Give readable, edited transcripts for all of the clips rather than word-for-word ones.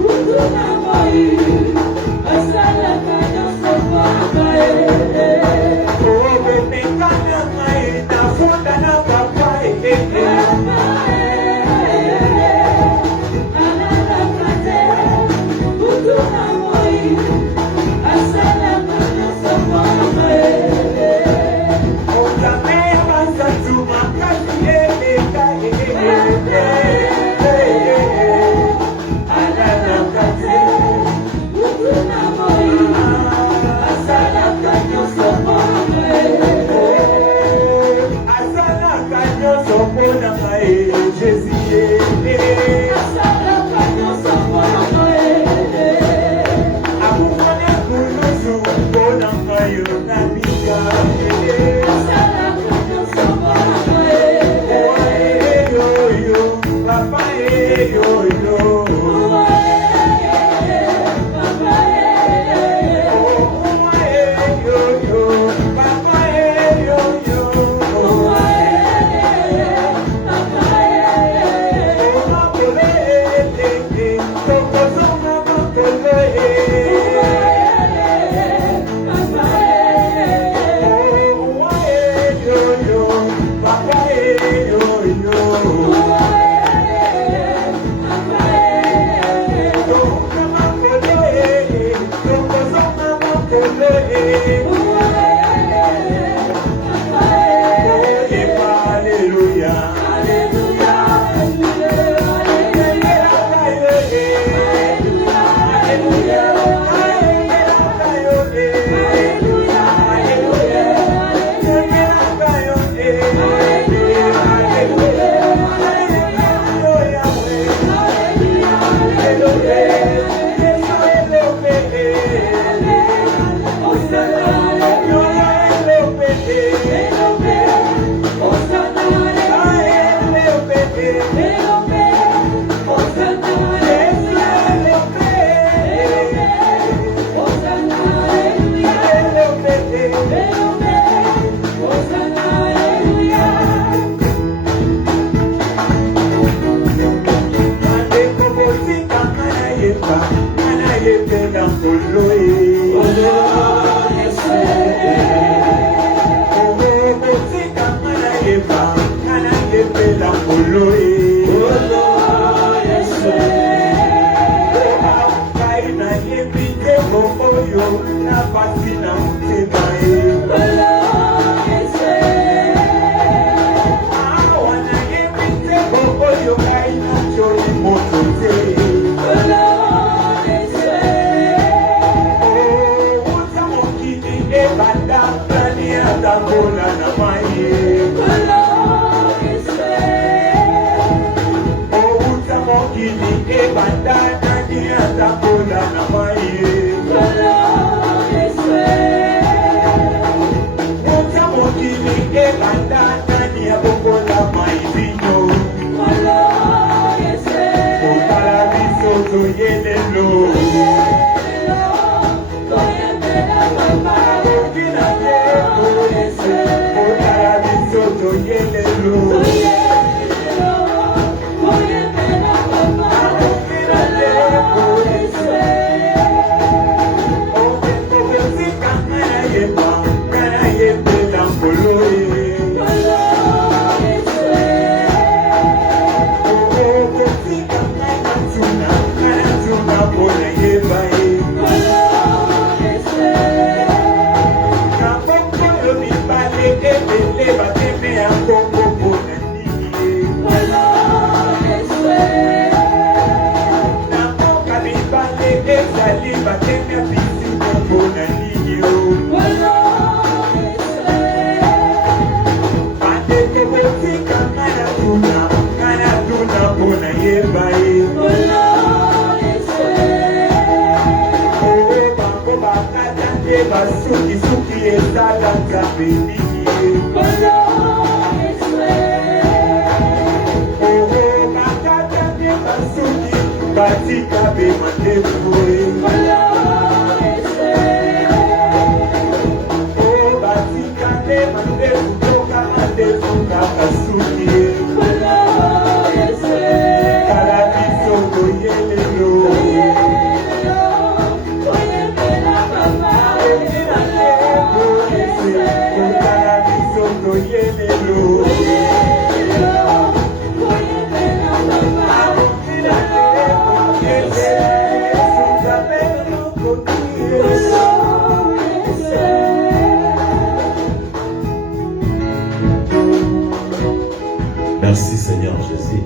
Tuna Merci Seigneur Jésus.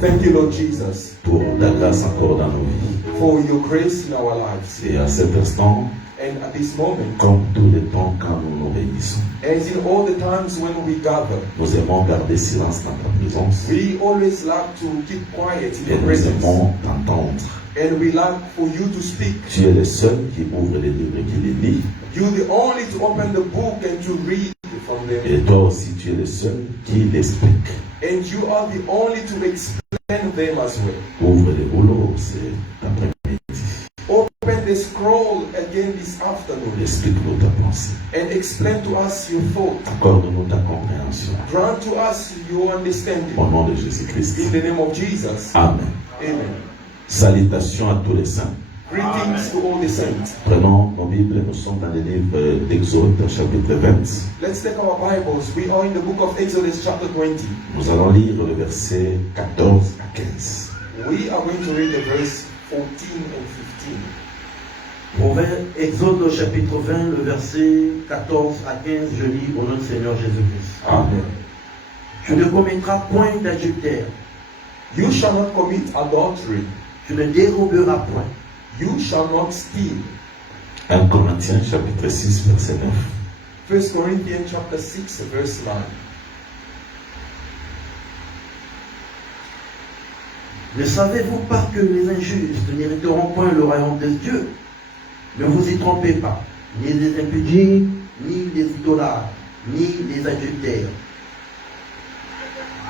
Thank you, Lord Jesus, pour ta grâce encore dans nos vies. for your grace in our lives. Et à cet instant, And at this moment, comme tous les temps quand nous nous réunissons, as in all the times when we gather, nous aimons garder silence dans ta présence we always love to keep quiet in et your nous presence. aimons t'entendre. And we love for you to speak. Tu es le seul qui ouvre les livres et qui les lit. You're the only to open the book and to read from them. Et toi aussi, tu es le seul qui l'explique. And you are the only to explain them as well. Ouvre les rouleaux, c'est après-midi. Open the scroll again this afternoon Explique-nous ta pensée. and explain to us your thought. Accorde-nous ta compréhension. Grant to us your understanding. Au nom de Jésus-Christ. In the name of Jesus. Amen. Amen. Salutations à tous les saints. Greetings to all the saints. Prenons nos Bibles, nous sommes dans le livre d'Exode, chapitre 20. Let's take our Bibles. We are in the book of Exodus chapter 20. Nous allons lire le verset 14 à 15. We are going to read the verse 14 and 15. Exode chapitre 20, le verset 14 à 15, je lis au nom du Seigneur Jésus-Christ. Amen. Tu ne commettras point d'adultère, You shall not commit adultery. tu ne déroberas point, You shall not steal. 1 Corinthiens, chapitre 6, verset 9. 1 Corinthians chapter 6 verse 9. Ne savez-vous pas que les injustes n'hériteront point le royaume de Dieu? Ne vous y trompez pas, ni les impudiques, ni les idolâtres, ni les adultères.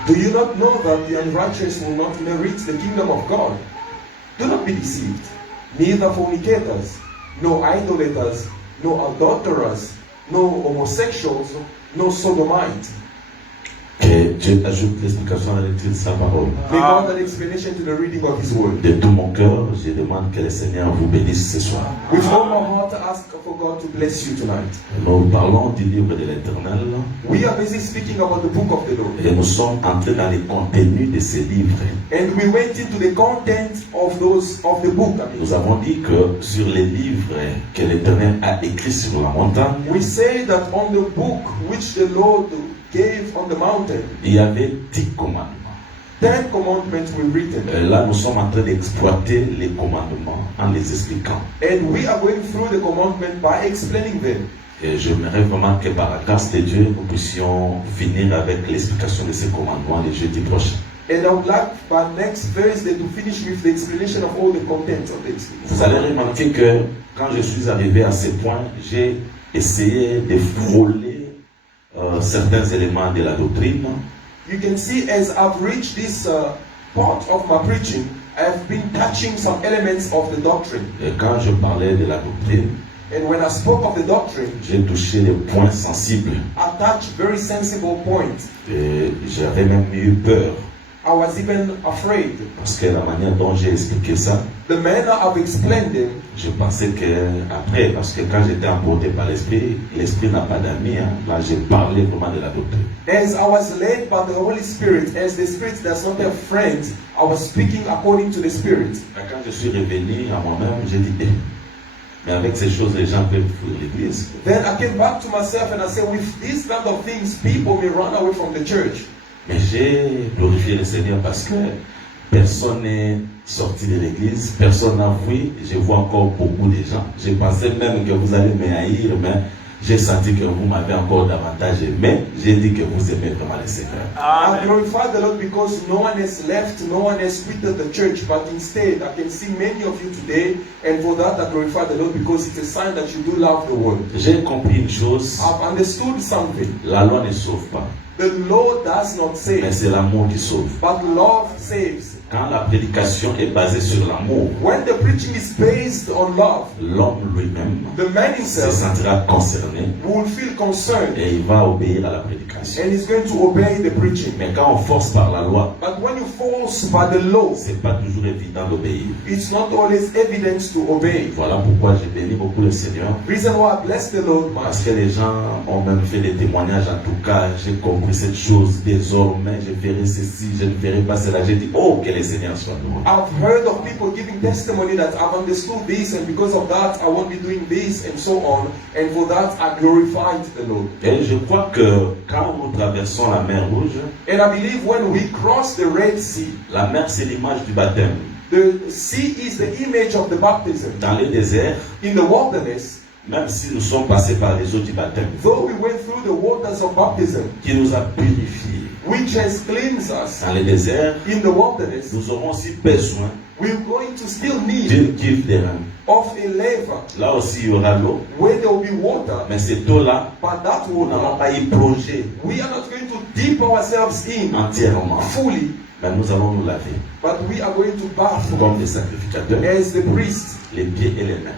Do you not know that the unrighteous will not inherit the kingdom of God? Do not be deceived. Neither fornicators, nor idolaters, nor adulterers, nor homosexuals, nor sodomites. Que Dieu ajoute l'explication à la lecture de sa parole. May God add explanation to the reading of His word. De tout mon cœur, je demande que le Seigneur vous bénisse ce soir. With all my heart, I ask for God to bless you tonight. Nous parlons du livre de l'Éternel We are busy speaking about the book of the Lord. et nous sommes entrés dans les contenus de ces livres. And we went into the content of the book. Nous avons dit que sur les livres que l'Éternel a écrits sur la montagne, We say that on the book which the Lord gave on the mountain, il y avait 10 commandements. 10 commandments were written. Là, nous sommes en train d'exploiter les commandements en les expliquant. And we are going through the commandment by explaining them. Et j'aimerais vraiment que par la grâce de Dieu, nous puissions finir avec l'explication de ces commandements le jeudi prochain. And I would like by next Thursday to finish with the explanation of all the contents of the Vous allez remarquer que quand je suis arrivé à ce point, j'ai essayé de frôler certains éléments de la doctrine, you can see as I've reached this part of my preaching, I've been touching some elements of the doctrine. et quand je parlais de la doctrine, And when I spoke of the doctrine, j'ai touché les points sensibles. I touched very sensible points. Et j'avais même eu peur, I was even afraid. parce que la manière dont j'ai expliqué ça, The manner I've explained it, je pensais que après, parce que quand j'étais emporté par l'esprit, l'esprit n'a pas d'amis. Hein. Là, j'ai parlé vraiment de la doctrine. as I was led by the Holy Spirit, as the Spirit does not have friends, I was speaking according to the Spirit. Mais quand je suis revenu à moi-même, j'ai dit, mais avec ces choses, les gens peuvent fuir l'église. Then I came back to myself and I said, with these kind of things, people may run away from the church. Mais j'ai glorifié le Seigneur parce que personne n'est sorti de l'église, personne n'a fui. Je vois encore beaucoup de gens. Je pensais même que vous allez me haïr, mais j'ai senti que vous m'avez encore davantage aimé. J'ai dit que vous aimez vraiment le Seigneur. I glorify the Lord because no one has left, no one has quitted the church, but instead I can see many of you today, and for that I glorify the Lord because it's a sign that you do love the world. J'ai compris une chose, I've understood something. la loi ne sauve pas, The law does not mais save, c'est l'amour qui sauve. but love saves. Quand la prédication est basée sur l'amour, When the preaching is based on love, l'homme lui-même the man se himself sentira concerné will feel concerned et il va obéir à la prédication. and is going to obey the preaching. Mais quand on force par la loi, But when you force by the law, c'est pas toujours évident d'obéir. it's not always evident to obey. Voilà pourquoi j'ai béni beaucoup le Seigneur. Reason why I bless the Lord Parce much. que les gens ont même fait des témoignages. En tout cas, j'ai compris cette chose. Désormais, je ferai ceci, je ne ferai pas cela. J'ai dit, oh, que le Seigneur soit loué. I've heard of people giving testimony that I've understood this, and because of that I won't be doing this, and so on. And for that I glorified the Lord. Et je crois que quand nous traversons la mer Rouge, And I believe when we cross the Red Sea, la mer c'est l'image du baptême. the sea is the image of the baptism. Dans le désert, In the wilderness, même si nous sommes passés par les eaux du baptême, though we went through the waters of baptism, qui nous a purifiés, which has cleansed us, dans le désert, in the wilderness, nous aurons aussi besoin we're going to still need d'une cuve de rein. of a laver Là aussi, il y aura l'eau. where there will be water, Mais cette eau-là, but that nous n'allons water, pas y plonger we are not going to dip ourselves in entièrement. fully, Mais nous allons nous laver but we are going to bath comme des sacrificateurs, as the priest, les pieds et les mains.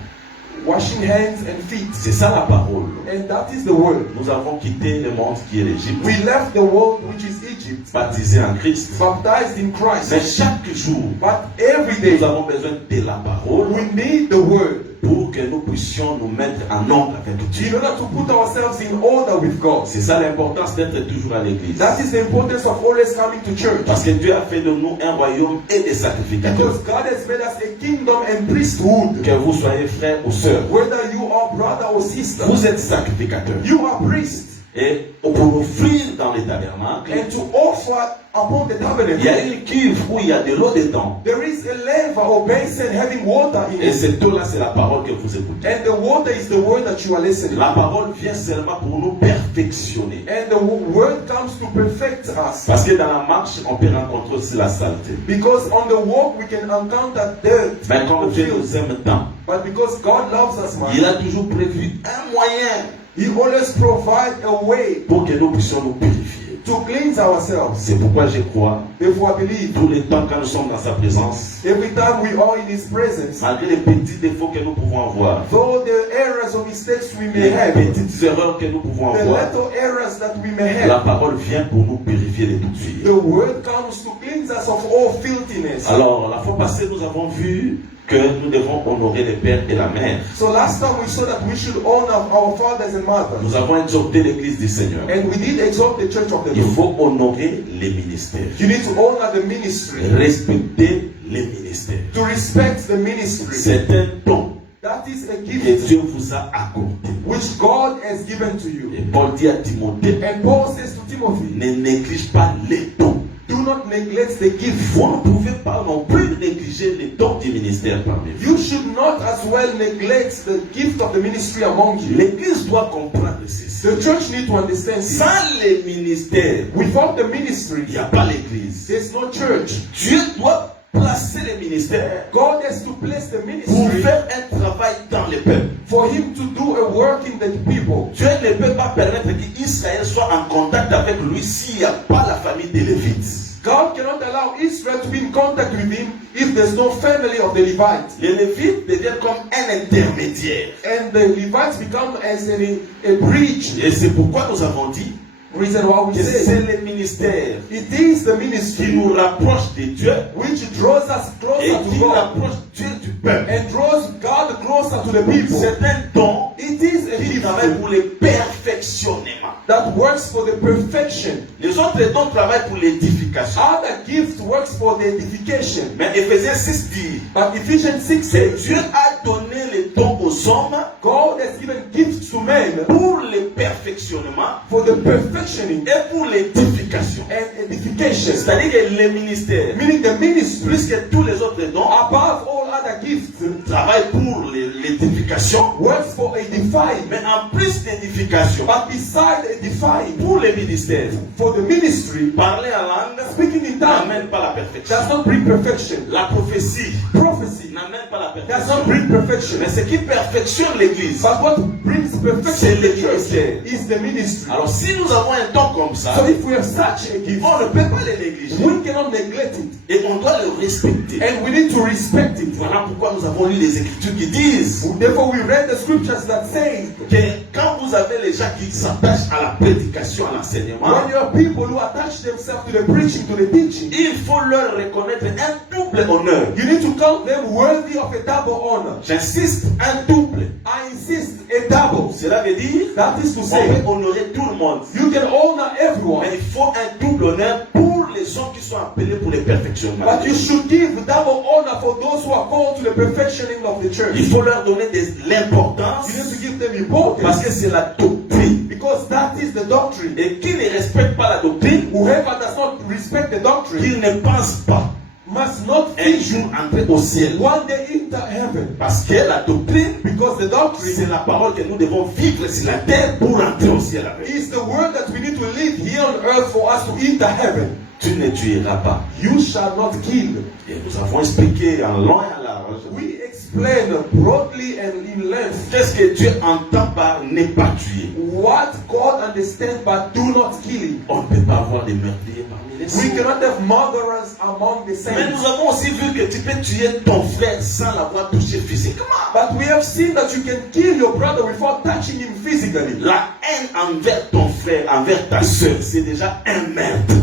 washing hands and feet. C'est ça la parole. And that is the word. Nous avons quitté le monde qui est l'Égypte, We left the world which is Egypt, baptisé en Christ. baptized in Mais Christ. chaque jour, But every day, nous avons besoin de la parole we need the word pour que nous puissions nous mettre en ordre avec Dieu. in order to put ourselves in order with God. C'est ça l'importance d'être toujours à l'église. That is the importance of always coming to church. Parce que Dieu a fait de nous un royaume et des sacrificateurs. Because God has made us a kingdom and priesthood. Que vous soyez frères ou sœurs, Whether you are brother or sister, vous êtes sacrificateurs. you are priests. Et pour offrir dans les tabernacles, And to offer upon the il y a tabernacle, une cuve où il y a de l'eau dedans. there is a laver or basin having water in Et it. cette eau-là, c'est la parole que vous écoutez. And the water is the word that you are listening. La parole vient seulement pour nous perfectionner. And the word comes to perfect us. Parce que dans la marche, on peut rencontrer aussi la saleté. Because on the walk we can encounter dirt. Mais comme Dieu filth. nous aime tant, But because God loves us, il man, a toujours prévu un moyen He always provides a way pour que nous puissions nous purifier. to cleanse ourselves. C'est pourquoi je crois, Therefore, I believe tous les temps quand nous sommes dans sa présence, every time we are in His presence, malgré les petits défauts que nous pouvons avoir, though the errors or mistakes we may les have, petites erreurs que nous pouvons the avoir, little errors that we may la have, parole vient pour nous purifier de toute suite. the word comes to cleanse us of all filthiness. Alors, la fois passée, nous avons vu que nous devons honorer les pères et la mère. So last time we saw that we should honor our fathers and mothers. Nous avons exhorté l'église du Seigneur. And we did exalt the church of the Il Lord. faut honorer les ministères. You need to honor the ministry, Respecter les ministères. to respect the ministry. C'est un don That is a que gift Dieu vous a accordé. which God has given to you. Et Paul dit à Timothée, And Paul says to Timothy, ne néglige pas les dons. do not neglect the gift. Vous ne pouvez pas non plus négliger les dons du ministère parmi vous. You should not as well neglect the gift of the ministry among you. L'église doit comprendre ceci. The church need to understand this. Sans les ministères, Without the ministry, il n'y a pas l'église. there's no church. Dieu doit placé les ministères God has to place the pour ministry faire un travail dans les peuples. for him to do a work in the people. Dieu ne peut pas permettre qu'Israël soit en contact avec lui s'il n'y a pas la famille des Lévites. God cannot allow Israel to be in contact with him if there's no family of the Levites. Les Lévites deviennent comme un intermédiaire. And the Levites become as a bridge. Et c'est pourquoi nous avons dit Reason why we que say c'est le ministère it is the qui ministry nous rapproche de Dieu which draws us et closer to qui God rapproche Dieu du peuple. and draws God closer to the people. C'est un don It is a qui travaille gift pour le perfectionnement. that works for the perfection. Les autres dons travaillent pour l'édification. Other gift works for the edification. Mais Éphésiens 6 dit But Ephesians 6 que says Dieu a donné les dons aux hommes God has given gifts to men pour le perfectionnement for the perfectioning et pour l'édification. and edification. C'est-à-dire que les ministères, Meaning the ministry, plus que tous les autres dons, above all other gifts, travaillent pour l'édification. works for edifying. Mais en plus d'édification, But beside edifying, pour les ministères, for the ministry, parler en langue speaking in tongues n'amène pas la perfection. does not bring perfection. La prophétie Prophecy n'amène pas la does not perfection. bring perfection. Mais ce qui perfectionne l'église, But what brings c'est perfection in le the church ministère. is the ministry. Alors si nous avons un don comme ça, So if we have such a gift, on ne peut pas le négliger. we cannot neglect it. Et on doit le respecter. And we need to respect it. Voilà pourquoi nous avons lu les Écritures qui disent Therefore, we read the scriptures that say, que quand vous avez les gens qui s'attachent à la prédication, à l'enseignement, when you have people who attach themselves to the preaching, to the teaching, il faut leur reconnaître un double honneur. you need to count them worthy of a double honor. J'insiste, un double. I insist, a double. Cela veut dire That is to on say, peut honorer tout le monde. you can honor everyone, Mais il faut un double honneur pour les gens qui sont appelés pour le perfectionnement. but you should give double honor for those who are called to the perfectioning of the church. Il faut leur donner l'importance You need to give them importance parce que c'est la doctrine. because that is the doctrine. Et qui ne respecte pas la doctrine, Whoever does not respect the doctrine qu'il ne pense pas must not un think jour entrer au ciel. one day enter heaven, Parce que la doctrine, because the doctrine c'est la parole que nous devons vivre sur la terre pour entrer au ciel avec. is the word that we need to live here on earth for us to enter heaven. Tu ne tueras pas. You shall not kill. Et nous avons expliqué en long et en large. We explain broadly and in length Qu'est-ce que Dieu entend par ne pas tuer? what God understands but do not kill. On ne peut pas avoir des meurtriers parmi les We saints. cannot have murderers among the Mais saints. nous avons aussi vu que tu peux tuer ton frère sans l'avoir touché physiquement. But we have seen that you can kill your brother without touching him physically. La haine envers ton frère, envers ta soeur, c'est déjà un meurtre.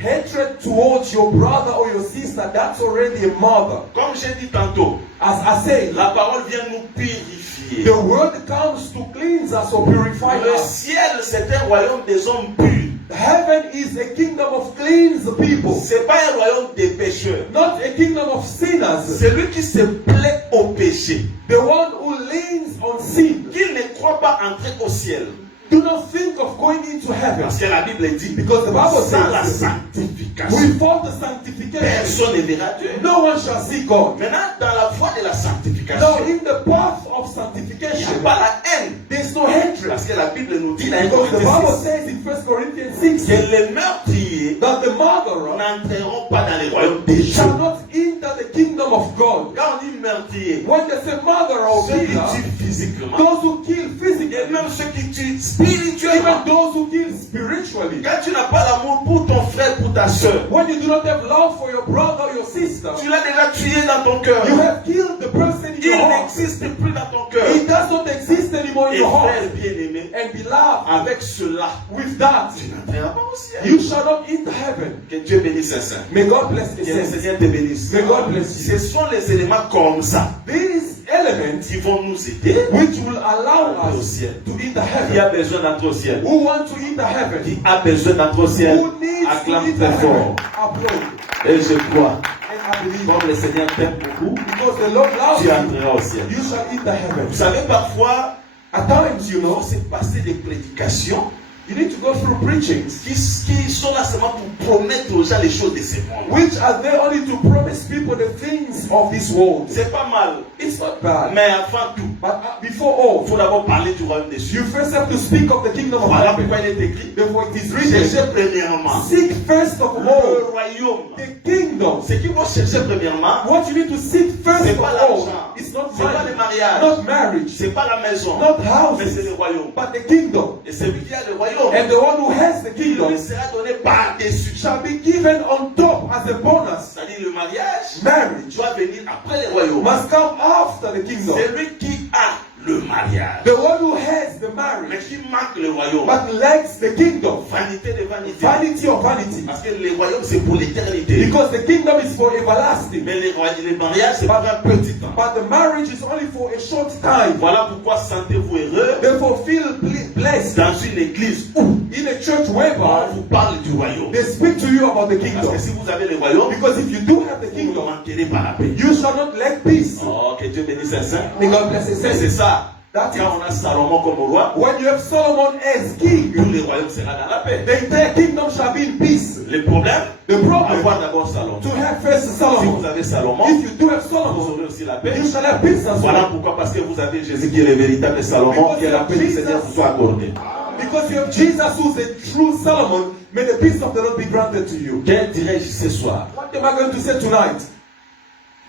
Hatred towards your brother or your sister, that's already a murder. Comme j'ai dit tantôt, As I say, la parole vient nous purifier. the word comes to cleanse us or purify Le us. ciel, c'est un royaume des hommes purs. Heaven is a kingdom of cleansed people, C'est pas un royaume des pécheurs. not a kingdom of sinners. Celui qui se plaît au péché, The one who leans on sin. qu'il ne croit pas entrer au ciel. Do not think of going into heaven. Parce que la Bible dit, Because the Bible sans la says, sanctification, without the sanctification, personne ne verra Dieu. no one shall see God. Maintenant, dans la voie de la Now, sanctification, in the path of il n'y a sanctification, pas la haine. there's no hatred. Parce que la Bible nous dit dans 1 Because the Bible Corinthiens 6 says in 1 Corinthians 6 que les meurtriers that the murderer n'entreront pas dans les royaumes des shall dieux. not enter the kingdom of God. Quand on dit meurtrier, When they say murderer or ceux qui killer, tuent physiquement, those who kill et physically, même ceux qui tuent even spirituellement. those who kill spiritually. Quand tu n'as pas l'amour pour ton frère, pour ta soeur, When you do not have love for your brother or your sister, tu l'as déjà tué dans ton cœur. you have killed the person in Il your heart. n'existe plus dans ton cœur. It does not exist anymore in Et your heart. frère bien-aimé, And beloved, avec cela, with that, tu n'entreras pas au ciel. you shall not enter heaven. Que Dieu bénisse ses saints. May God bless the Que le saints. Seigneur te bénisse. May God bless you. Ce sont les éléments comme ça These elements qui vont nous aider which will allow au us ciel. to enter Qui a heaven. besoin d'entrer au ciel? Who want to enter heaven? Qui a besoin d'entrer au ciel? Who needs to Acclame enter très heaven? fort. Applaud. Et je crois, And I believe. comme le Seigneur t'aime beaucoup, Because the Lord loves tu you, entreras au ciel. you shall enter heaven. Vous savez, parfois, At times, you il faut know, se passer des prédications you need to go through preachings qui sont là seulement pour promettre aux gens les choses de ce monde. which are there only to promise people the things of this world. C'est pas mal. It's not bad. Mais avant tout, But before all, il faut d'abord parler du royaume des cieux. you first have to speak of the kingdom of Voilà heaven. pourquoi il est écrit. Therefore, it is written, Cherchez premièrement seek first of le all royaume the kingdom kingdom, Ce qu'il faut chercher premièrement, what you need to seek first c'est of pas all, l'argent, it's not c'est pas le money, mariage, not marriage, c'est pas la maison, not mais c'est houses, le royaume. but the kingdom. Et celui qui a le royaume, And the one who has the il kingdom lui sera donné par-dessus. shall be given on top as a bonus. C'est-à-dire le mariage Marriage doit venir après le royaume. must come after the kingdom. Celui qui a le mariage, The one who has the mais marriage qui manque le royaume, but lacks the kingdom. vanité de vanité. Vanity of vanity. Parce que le royaume c'est pour l'éternité. Because the kingdom is for everlasting. Mais le mariage c'est pas un petit temps. But the marriage is only for a short time. Voilà pourquoi sentez-vous heureux Therefore feel blessed dans une église où in a church on whereby vous parle du royaume. they speak to you about the Parce kingdom. que si vous avez le royaume, Because if you do have the vous ne kingdom, manquerez pas la paix. you shall not lack peace. Oh, que Dieu bénisse les saints. May God bless his Mais c'est saints. ça. That's it. Quand on a Salomon comme roi, When you have Solomon as tout king, le royaume sera dans la paix. the entire kingdom shall be in peace. Le problème, The problem avoir d'abord Salomon. to have first Si vous Solomon. avez Salomon, If you do have vous Solomon, aurez aussi la paix. you shall have peace as Voilà well. pourquoi, parce que vous avez Jésus qui est le véritable Salomon, que la paix du Seigneur vous soit accordée. Because you have Jesus who's the true Solomon, may the peace of the Lord be granted to you. Que dirais-je ce soir? What am I going to say tonight?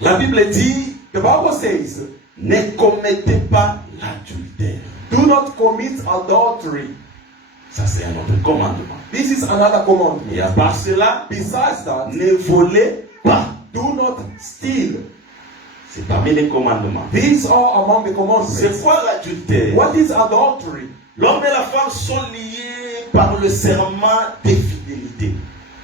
La Bible dit, The Bible says, ne commettez pas l'adultère. do not commit adultery. Ça, c'est un autre commandement. This is another commandment. Et à part cela, Besides that, ne volez pas. do not steal. C'est parmi les commandements. These are among the C'est commandments. quoi l'adultère? What is adultery? L'homme et la femme sont liés par le serment de fidélité.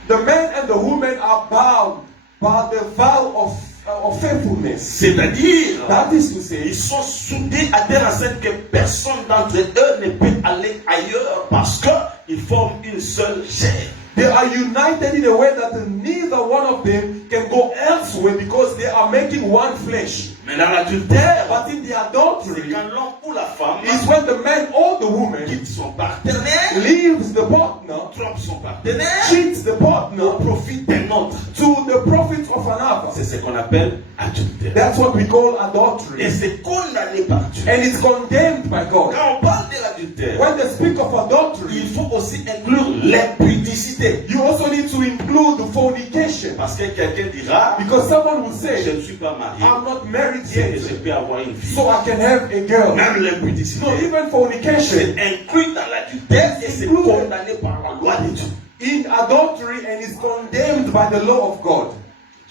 The man and the woman are bound by the vow of faithfulness. C'est-à-dire, That is to say, ils sont soudés à telle enseigne que personne d'entre eux ne peut aller ailleurs parce qu'ils forment une seule chair. they are united in a way that neither one of them can go elsewhere because they are making one flesh. Mais dans l'adultère, But in the c'est adultery, quand l'homme ou la femme is when the man or the woman quitte son partenaire, leaves the partner, trompe son partenaire, cheats the partner profite d'un autre. to the profit of another. C'est ce qu'on appelle adultère. That's what we call Et adultery. c'est condamné par Dieu. And it's condemned by God. Quand on parle de l'adultère, When they speak of adultery, il faut aussi inclure l'impudicité. you also need to include fornication. Parce que quelqu'un dira, Because someone will je say, ne suis pas marié, I'm not married c'est que je yet, peux avoir une fille. so I can have a girl. Même l'impudicité, So even fornication c'est inclus dans l'adultère et c'est condamné par la loi de Dieu. in adultery and is condemned by the law of God.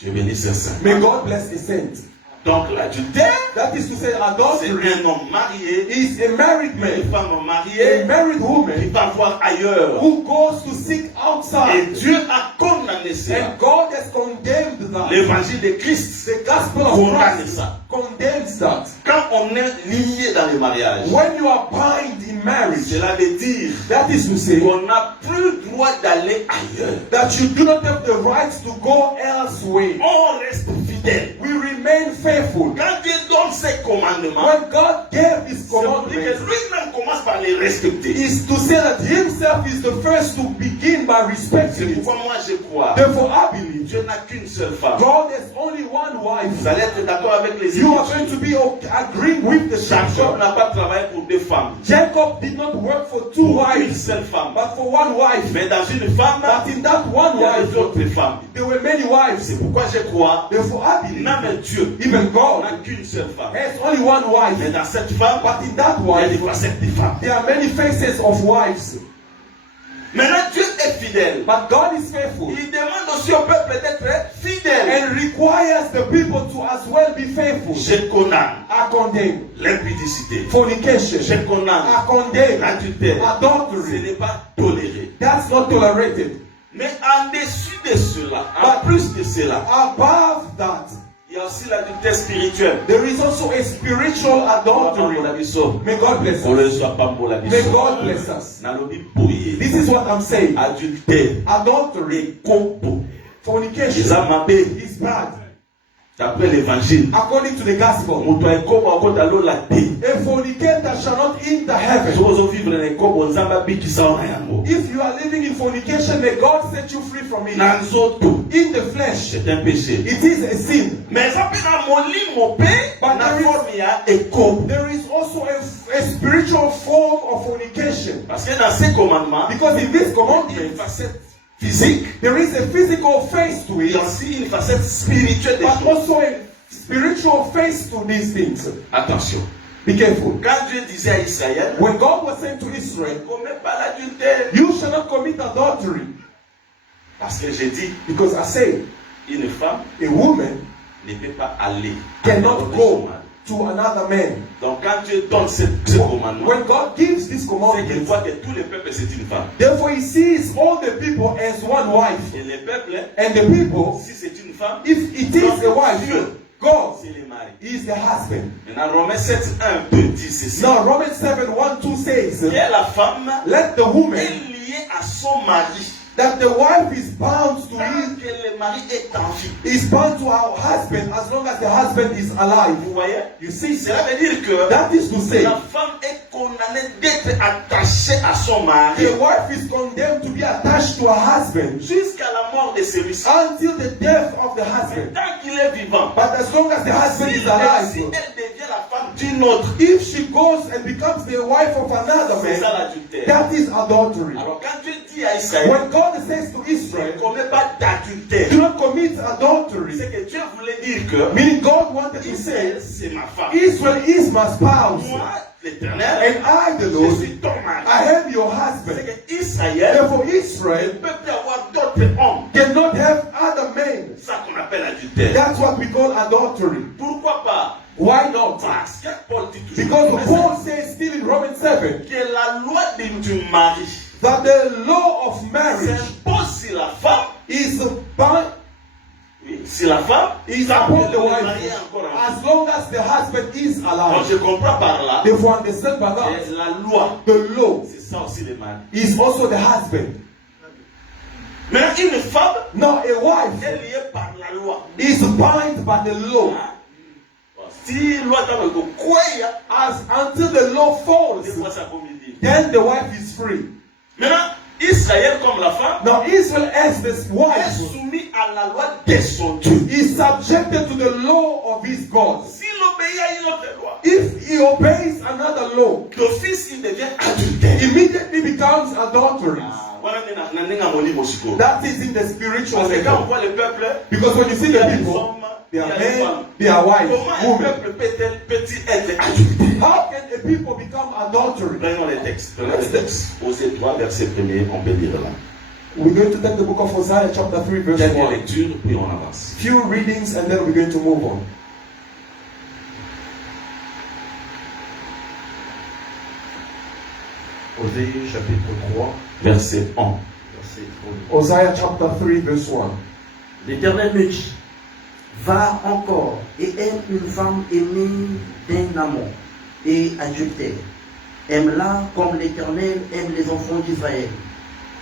Dieu bénisse les saints. May God bless the saints. Donc l'adultère, That is to say, c'est adultery un homme marié, is a married une man, femme a mariée married qui woman va voir ailleurs. who goes to seek Et outside. Dieu a condamné cela. And God has condemned that. L'évangile de Christ The gospel of condamne Christ ça. condemns that. Quand on est lié dans le mariage, When you are bind in marriage, cela veut dire that is to say qu'on n'a plus le droit d'aller ailleurs. that you do not have the right to go elsewhere. On reste fidèle. We remain faithful. Quand Dieu donne ses commandements, When God gave His c'est pour dire que commandments, lui-même commence par les respecter. is to say that Himself is the first to begin by C'est respecting it. pourquoi moi je crois. Therefore, I believe Dieu n'a qu'une seule femme. God has only one Vous wife. allez être d'accord avec les You are going Écritures. to be agreeing with the Jacob scripture. n'a pas travaillé pour deux femmes. Jacob did not work for two Pour une wives, seule femme. but for one wife. Mais dans une femme, But in that one il y a wife, d'autres femmes. there were many wives. C'est pourquoi je crois. Therefore, I believe Même Dieu even God n'a qu'une seule femme. has only one Mais wife. dans cette femme, But in that il y a des wife, facettes de femmes. there are many faces of wives. Maintenant, Dieu est fidèle. But God is faithful Il demande aussi au peuple d'être fidèle. and requires the people to as well be faithful. Je condamne I condemn l'impudicité. fornication. Je condamne I condemn l'adultère. Ce adultery. n'est pas toléré. That's not tolerated. Mais en dessus de cela, en plus de cela, Above that, il y a aussi l'adultère spirituel. there is also a spiritual adultery. May God bless us. May God bless us. This is what I'm saying. Adultère, Adultery, compo, fornication is bad. d'après l'évangile. According to the gospel, If a fornicator shall not enter heaven. If you are living in fornication, may God set you free from it. In the flesh, c'est un péché. it is a sin. Mais There is also a spiritual form of fornication. parce que dans ces commandements, Because in this il y a une commandment, facette physique, There is a physical face to il y it, a aussi une facette spirituelle des but choses. also a spiritual face to these things. Attention. Be careful. Quand Dieu disait à Israël, When God was saying to ne Israel, commets pas l'adultère. you shall not commit adultery, Parce que j'ai dit, because I say une femme a woman ne peut pas aller. cannot go to another man. Donc quand Dieu donne ce commandement, When God gives this c'est qu'il commandment, voit que tous les peuples c'est une femme. therefore he sees all the people as one wife. Et les peuples, And the people, si c'est une femme, if it is a wife, God c'est les maris. is the husband. Maintenant Romains 7:1 peut dire ceci. Now Romans 7:1-2 says, Que la femme let the est woman, liée à son mari. that the wife is bound to Tant his, que le mari est en vie. is bound to her husband as long as the husband is alive. Vous voyez? You see, Cela veut dire que that is to say, la femme est condamnée d'être attachée à son mari the wife is condemned to be attached to her husband jusqu'à la mort de celui-ci. until the death of the husband. Tant qu'il est vivant. But as long as the husband Si is elle alive, devient la femme d'une autre, if she goes and becomes the wife of another c'est ça man, l'adultère. that is adultery. Alors quand Dieu dit à Israël, When God says to ne Israel, commets pas d'adultère, do not commit adultery, c'est que Dieu voulait dire que meaning God wanted to Israël, say, c'est ma femme. Israel is my spouse, Moi, l'Éternel, and I, the je Lord, suis ton mari. I am your C'est husband. que Israël Therefore, ne Israel peut plus avoir d'autres hommes. cannot have other men. C'est ça qu'on appelle adultère. That's what we call adultery. Pourquoi pas? Why not? Parce que Paul dit toujours Because Paul says still in Romans 7 que la loi du mari that the law of marriage s'impose sur la femme. is bound Oui, si la femme is tant upon que the le mari wife est encore en vie. as long as the husband is Donc alive. je comprends par là Therefore, understand by that que la loi, the law c'est ça aussi le mari. is also the husband. Maintenant, une femme Now, a wife est liée par la loi. is bound by the law. Si loi dans le quoi As until the law falls, c'est quoi ça comme il dit. then the wife is free. Maintenant, Israël comme la femme Now, Israel as this est wife soumis à la loi de son Dieu. is subjected to the law of his God. S'il obéit à une autre loi, If he obeys another law, d'office il devient adultère. immediately becomes adultery. Voilà na ndenge ngoni mosiko. That is in the spiritual Parce que quand on level. voit le peuple, Because when you see il y a the des people, hommes, they il y are a des men, femmes. they are wives, Comment un women. peuple peut-il être adultère? How can a people become adultery? Prenons les textes. Prenons les textes. Osée 3, verset 1er, on peut lire là. We're going to take the book of Hosea, chapter 3, verse Quelques 1. lectures, puis on avance. Few readings, and then we're going to move on. Osée chapitre 3, Verset 1. verset 1. Hosea chapter 3, verse 1. L'Éternel me dit, va encore et aime une femme aimée d'un amant et adultère. Aime-la comme l'Éternel aime les enfants d'Israël,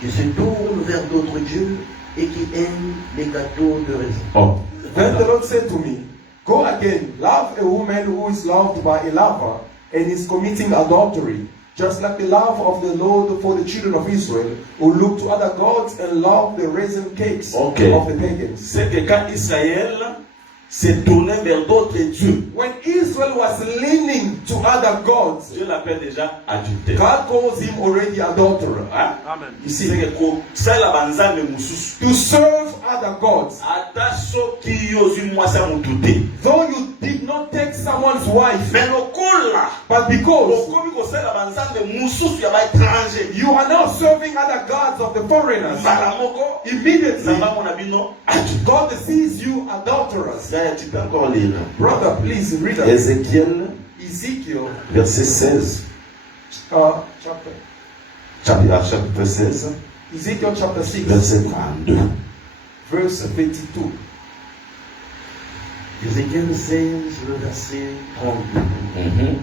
qui se tournent vers d'autres dieux et qui aiment les gâteaux de raisin. Oh. Then the Lord said to me, go again, love a woman who is loved by a lover and is committing adultery, just like the love of the Lord for the children of Israel, who look to other gods and love the raisin cakes Okay. of the pagans. C'est que quand Israël s'est tourné vers d'autres dieux, When Israel was leaning to other gods, Dieu l'appelle déjà adultère. God calls him already adulterer. Hein? You C'est see, que kosala banzambe mosusu. to serve other gods. Ata soki ozwi mwasi ya motu te. Though you did not take someone's wife, Mais lokola but because okomi kosala banzambe mosusu ya baétranger, you are now serving other gods of the foreigners, mbala moko immediately nzambe amona bino adultère. God sees you adulterers. Zaya, tu peux encore lire. Brother, please read it. Ézéchiel, Ezekiel verset 16. Chapitre 16, Ezekiel chapter 6, verset 32. verse 22. Ézéchiel 16, le verset 32. Mhm.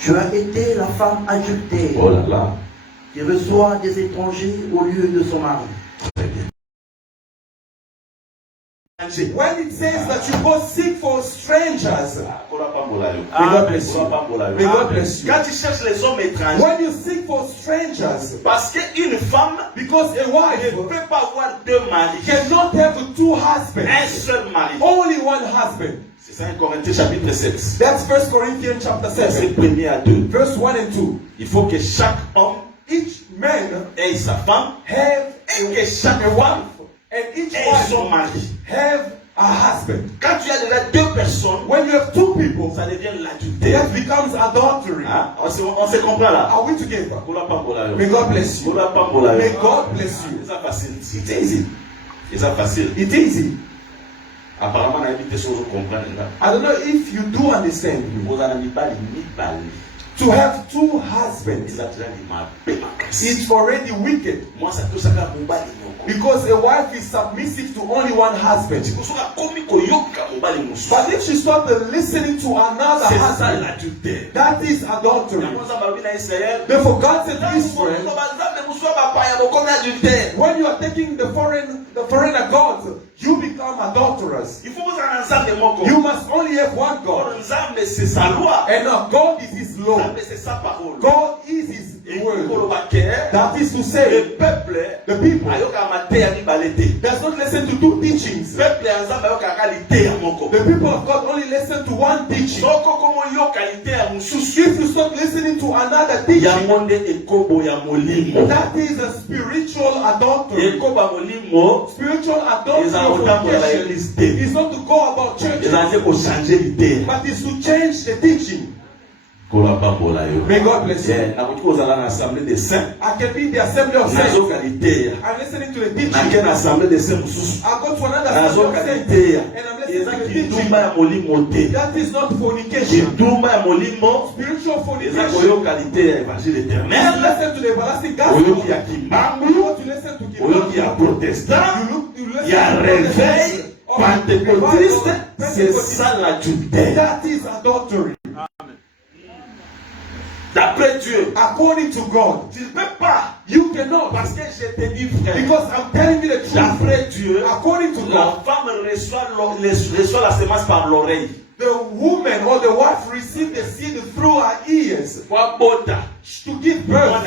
Tu as été la femme adultère Oh là là. qui reçoit des étrangers au lieu de son mari. Très bien. When it says that you go seek for strangers, Kola pambola yo. may God bless you. Kola pambola yo. May God bless you. Quand tu cherches les hommes étrangers, When you seek for strangers, parce qu'une femme because a ne wife peut pas avoir deux maris, cannot have two un husbands, seul mari. only one husband. C'est ça 1 Corinthiens chapitre 7. That's 1 Corinthians chapter Verset 7, 1er à 2. verse 1 and 2. Il faut que chaque homme each man et sa femme, have et que chaque a femme wife, and each et son wife mari. have a husband. Quand tu as déjà deux personnes, When you have two people, ça devient l'adultère. that becomes adultery. Hein? On se comprend là. Are we together? May God bless you. May God bless you. C'est facile. C'est easy. C'est facile. It's easy. Apparemment, on a évité ce que comprendre. I don't know if you do understand me. Vous en avez pas ni balé. To have two husbands, it's already wicked. Because a wife is submissive to only one husband. But if she starts listening to another husband, that is adultery. Therefore, God said to Israel, when you are taking the foreigner gods, you become adulterers. You must only have one God. And now God is His law. God is His word. That is to say, the people does not listen to two teachings. The people of God only listen to one teaching. If you start listening to another teaching, that is a spiritual adultery. Spiritual adultery is not to go about church, but is to change the teaching. May God bless you. I can be in the assembly of saints. I'm listening to the teaching. I go to another assembly of saints and I'm listening to the teaching. That is not fornication. Spiritual fornication. You listen to the everlasting gospel. You want to listen to that is adultery. D'après Dieu, according to God, tu ne peux pas. You cannot. Parce que je te dis, frère. Because I'm telling you the truth. D'après Dieu, according to la God, femme reçoit la semence par l'oreille. The woman or the wife received the seed through her ears to give birth.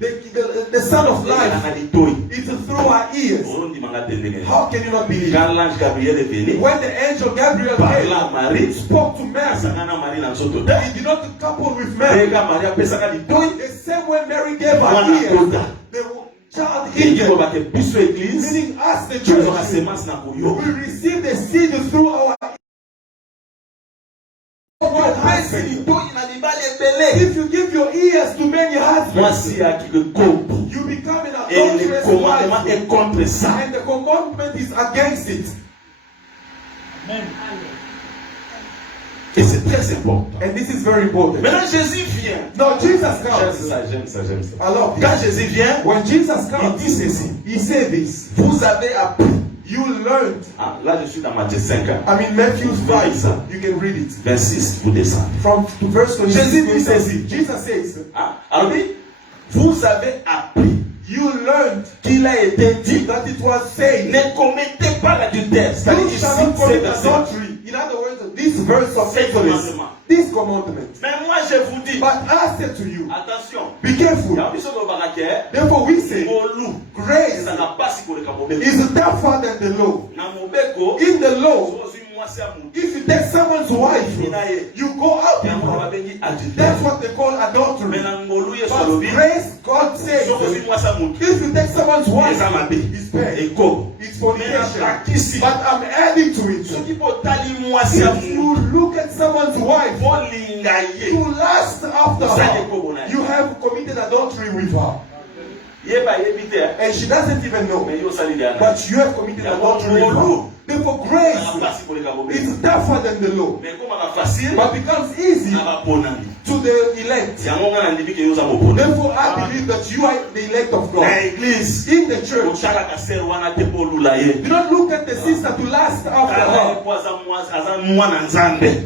The son of life is through her ears. How can you not believe? When the angel Gabriel came, spoke to Mary, he did not couple with Mary. The same way Mary gave her ears, the child Eden, meaning us, the church, we receive the seed through our ears. If you give your ears to many husbands, you become an adulterous wife, and the commandment is against it. Amen. Et c'est très important. And this is very important. Maintenant Jésus vient. Now Jesus comes. J'aime ça. Alors, quand Jésus vient, when Jesus comes, il dit ceci. He said this. Vous avez appris. You learned. Là, je suis dans Matthieu 5. I mean Matthew 5. You can read it. 26, vous descendez. From verse 26. Jésus dit ceci. Jesus says. Alors, vous avez appris. You learned qu'il a été dit that it was said. Ne commettez pas l'adultère. You shall not commit adultery. In other words, this verse of Exodus, this commandment. Mais moi je vous dis. But I said to you, attention. Be careful. Therefore we say, grace is tougher than the law. In the law, if you take someone's wife, you go out. That's what they call adultery. But grace, God says, if you take someone's wife, it's bad. It's fornication. But I'm adding to it. If you look at someone's wife, to lust after her, you have committed adultery with her. And she doesn't even know. But you have committed adultery with her. Therefore, grace is tougher than the law, but becomes easy to the elect. Therefore, I believe that you are the elect of God. In the church, do not look at the sister to lust after her.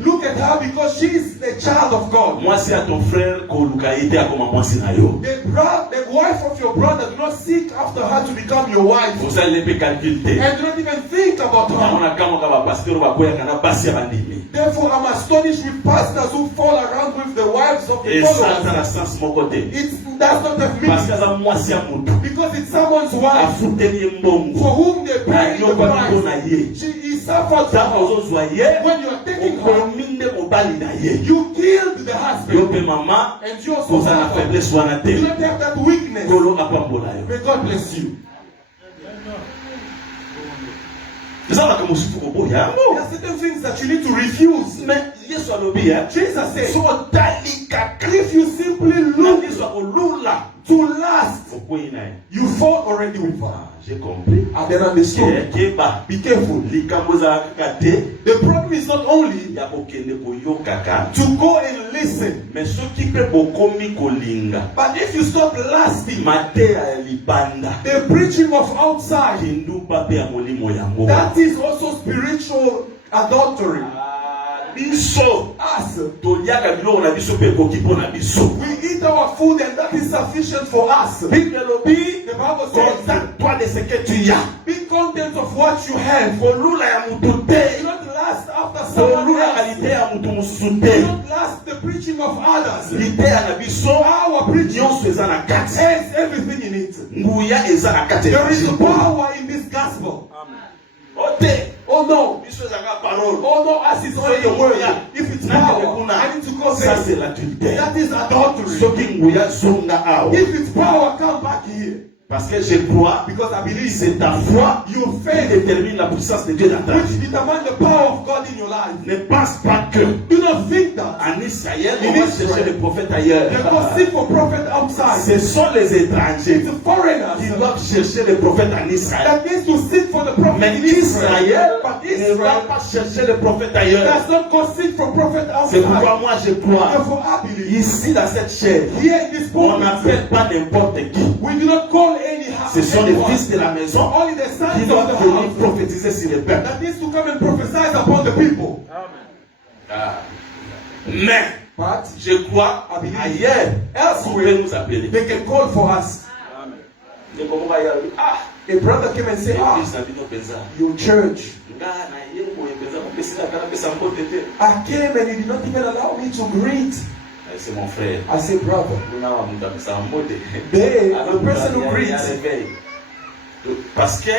Look at her because she is the child of God. The wife of your brother, do not seek after her to become your wife. And do not even think about her. Therefore, I'm astonished with pastors who fall around with the wives lives of the Et ça, dans followers. le sens mon côté. It does not have Parce meaning que ça, moi, c'est un mouton. because it's someone's A wife foutu mbongo. for whom they pay the Nyoko na price. ye. He suffered Tant for qu'on soit ye, when you are taking her. okominde mobali na ye. You killed the Yo husband pe mama, and you also koza na suffered. faiblesse wana You te. don't have that weakness. Kolo apambola yo. May God bless you. Ça va comme si tu There are certain things that you need to refuse. mais Yesu alobi hein. Jesus said, So dali kaka. if you simply Na look Yesu akolula. to last, Fokoyi na ye. you fall already with her. Ah, j'ai compris. And then understood. Keba. Be careful. Likambo za kaka te. The problem is not only Ya bokende koyo kaka. to go and listen, Mais soki pe bokomi kolinga. but if you stop lasting, Mateya ya libanda. the preaching of outside, Kinduba pe ya molimo yango. that is also spiritual adultery. Biso. Us, Toliaka biloko na biso pe ekoki mpo na biso. we eat our food and that is sufficient for us. Bible elobi. The Bible says, Contente-toi de ce que tu as. be content of what you have. Kolula ya mutu Do te. not last after someone Kolula else. kalite ya mutu mosusu Do te. not last the preaching of others. Liteya na biso. Our preaching Nyonso eza na kati. has everything in it. Nguya eza na kati. There is a power in this gospel. Ote. Oh no. Biso ezaka parole. Oh no, as it's only the word. If it's power, I need to go Ça c'est there. l'adultère. That is adultery. Soki nguya zonga awa. If it's power, come back here. Parce que je crois Because I believe c'est ta foi your qui faith détermine la puissance de Dieu dans ta which vie. determines the power of God in your life. Ne pense pas que Do not think that. en Israël, In on va Israel, chercher les prophètes ailleurs. They go seek for prophet outside. Ce sont les étrangers It's the foreigners qui doivent chercher les prophètes en Israël. that needs to seek for the prophet Mais in Israel. Israël But ne va Israel pas chercher les prophètes ailleurs. does not go seek for prophet C'est outside. pourquoi moi je crois, Therefore, I believe ici dans cette chair, here in this on pulpit, n'appelle pas n'importe qui. we do not call anyhow. Ce sont les fils de la maison Only the qui sons of doivent the venir house prophétiser sur les peuples. that needs to come and prophesy upon the people. Mais But je crois I believe ailleurs, vous pouvez elsewhere nous appeler. they can call for us. Ah, A brother came and said, église na bino penza. your church. Nga na ye boye penza kopesi na kana pesa mbote te. I came and you did not even allow me to greet. C'est mon frère. I said, brother, Kuna wa mtu apesa mbote. they, Alors, the person who il y a greets, réveil. Parce que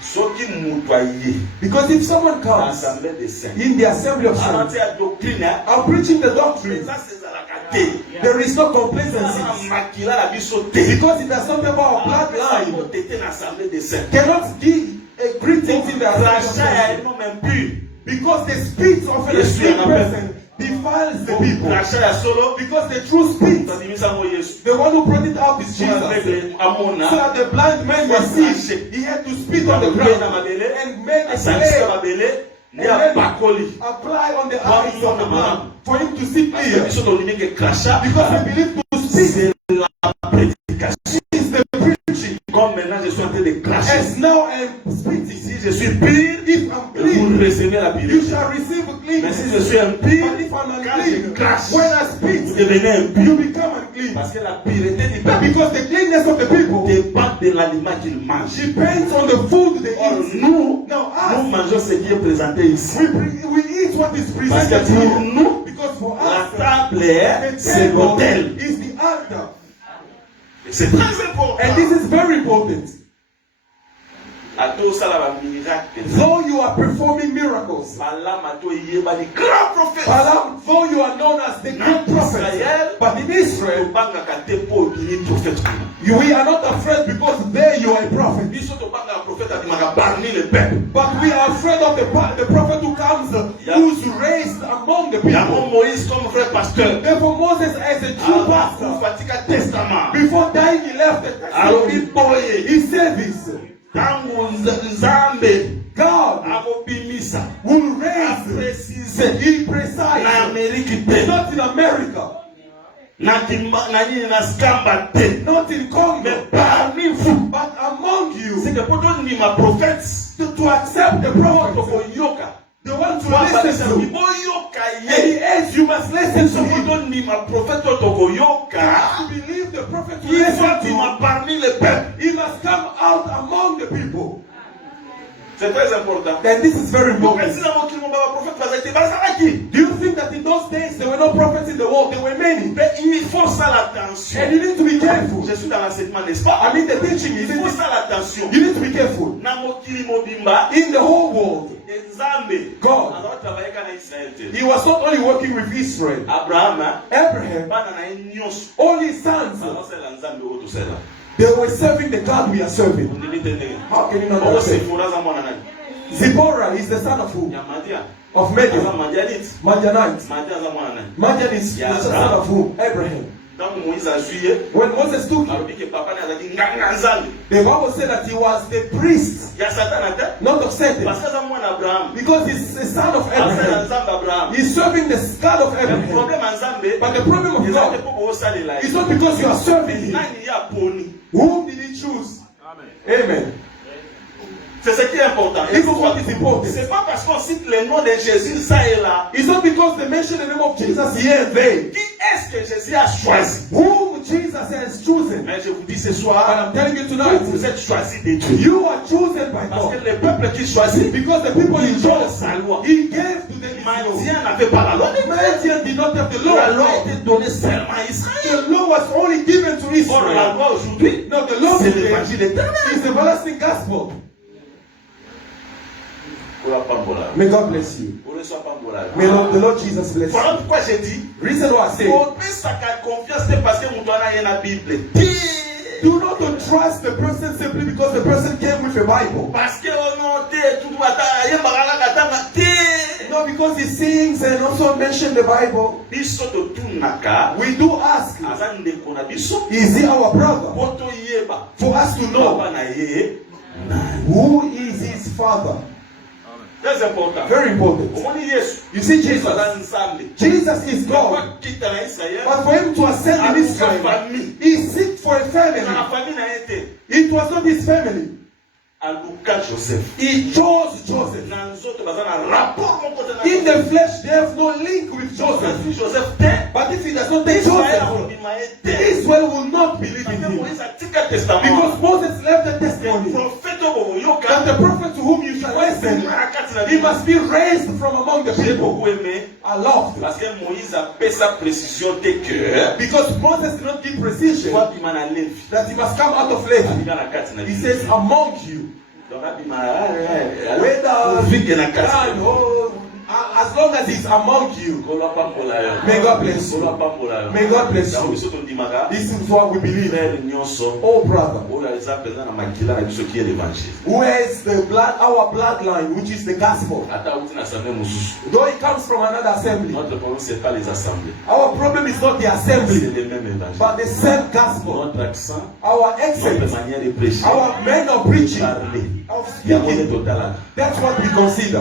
soki mutu aye because if someone dans comes l'assemblée des saints, in the assembly of saints, ananti ya doctrine, I'm preaching the doctrine. ça c'est ezalaka te. There is no Eza complacency na makila na biso te. because it does not have our bloodline. Mbote te na assemblée des saints. Cannot give a greeting in the assembly of Rachat ya saints eno même plus. because the speech of a Yes, true you are person defiles the people. Rachat ya solo, Because the true speech, tadimisa mo Yesu. the one who brought it out is Pour Jesus. aveugle So amona, that the blind man may see. He had to spit on the aluke na ground mabele, and made a asangisa clay, mabele, and ne then apakoli. apply on the eyes of the blind for him to see Parce que clear. biso tolini ke crachat, Because we believe to speak c'est la prédication. is the preaching. Comme maintenant je suis en train de cracher. As now I am spitting. Si je suis pire, If I'm vous clean, recevez la you pire. shall receive Mais si je cleanness. suis impur, But if I'm quand je unclean, crache, when I vous speak, devenez impur. you become unclean. Parce que la pureté du peuple Because the cleanness of the people dépend de l'aliment qu'ils mangent. depends on the food they Or eat. nous, Now nous us, mangeons ce qui est présenté ici. we eat what is Parce que presented pour here. nous, Because for la us, table, the c'est table l'autel. is the altar. C'est très important. And this is very important. Ato sala ba miracle. Though you are performing miracles, Malama to yeba di grand prophète. though you are known as the great prophet, but in Israel, Tobanga katepo ni prophète. we are not afraid because there you are a prophet. Biso tobanga prophète adimaka parmi les peuples. But we are afraid of the prophet who comes, who's raised among the Yamo people. Moïse comme frère pasteur. Therefore, Moses, as a true pastor, Fatika testament. before dying, he left the Alobi testament. boye. He said this: Tangu Nzambe God akobimisa. will raise, Précise. he Na precise, Amérique te. not in America, Na kimba na nini na skamba te. not in Mais Congo, parmi vous. but among C'est you, que poto ni ma prophète. to accept the prophet, Tokoyoka. the one to listen to. Boyoka And he ye. says you must listen to him. Sokoto ni ma prophète tokoyoka. To believe the prophet to Il listen faut qu'il to, m'a parmi les peuples. he must come out among the people. C'est très important. And this is very Donc, important. si la mot qui m'ont pas prophète, parce que c'est qui? Do you think that in those days there were no prophets in the world? There were many. Mais il faut ça l'attention. And you need to be careful. Je suis dans l'enseignement, n'est-ce pas? I mean the teaching, Il isn't faut it? ça l'attention. You need to be careful. Na mokili mobimba, In the whole world, Nzambe, God, alors travailler avec Israël. he was not only working with Israel. Abraham, Abraham, bana na nyos. all his sons, Alors c'est la Nzambe auto c'est là. they were serving the God we are serving. On dit tenez. How can you not Oh, c'est understand? fora za mwana nani? Zipporah is the son of who? Ya Madia. Of Za Midian. Madianite. Madianite. Madia za mwana nani? Madian is the son of who? Abraham. Donc Moïse a suivi. When Moses took A him, dit que papa n'a dit nganga Nzambe. the Bible said that he was the priest, Ya Satan a dit. not of Satan, Parce que za mwana Abraham. because he's the son of Parce que Abraham. Nzambe Abraham. He's serving the God of Le Abraham. problème en Nzambe. But the problem of Ils ont God pour osaler là. is not because you are serving him. Nani ya poni. Whom did he choose? Amen. C'est ce qui est important. This is what is important. C'est pas parce qu'on cite le nom de Jésus ça et là. It's not because they mention the name of Jesus here and there. Qui est-ce que Jésus a choisi? Whom Jesus has chosen. Mais je vous dis ce But soir, I'm telling you tonight, vous êtes choisis de Dieu. you are chosen by Parce God. que le peuple qui choisit, Because the people he chose, sa loi. he gave to them his law. Madian n'avait pas la loi. Midian did not have the La law. loi était donnée seulement à Israël. The law was only given to Or la Israel. loi aujourd'hui, No, the law c'est today l'évangile éternel. is the everlasting gospel. May God bless you. May the Lord Jesus bless Voilà you. pourquoi j'ai dit, Reason why I say, on peut s'accorder confiance c'est parce que mon doigt n'a rien à la Bible. do not trust the person simply because the person came with a Bible. Parce que on note tout va ta rien bagala katanga te. No, because he sings and also mentioned the Bible. Biso to tunaka. We do ask, Azan de kona biso. is he our brother? Poto yeba. For us to know Baba na ye. who is his father. Très important. Very important. Omoni Yesu. You see, Jesus Jesus is God. Kwa kita na Israel. But for him to ascend in Israel, famille. he seeked for a Na family. famille na ete. It was not his family. Aluka Joseph. He chose Joseph. Na nzoto bazana rapport mon côté na. In the flesh, they have no link with Joseph. Si Joseph te. But if he does not take Israel Joseph, obima ete. Israel will not believe in him. Moïse a tika testament. Because Moses left the testimony Prophète obo that yoka. the prophet to whom you shall listen, he must be raised from among the J'ai people. beaucoup aimé I loved it. parce que Moïse a fait sa précision de que Because Moses did not give precision toi bima na Lévi. that he must come out of Levi. Abima na kati na He Lévi. says, among you. Donc abima Whether vite na kati. God, oh, as long as he's among you. Kola pambola yo. May God bless you. Kola pambola yo. May God bless Donc you. biso tondimaka. This is what we believe. Frère nyonso. Oh, brother. Oyo eza présent na makila na biso qui est l'évangile. Where is the blood, our bloodline, which is the gospel? Ata uti na assemblée mosusu. Though it comes from another assembly. Notre problème c'est pas les assemblées. Our problem is not the C'est assembly, le même évangile. but the same gospel. Notre accent, Our notre accent, manière de prêcher, our manner of preaching, parler. of Yango nde speaking. totalaka. That's what we consider.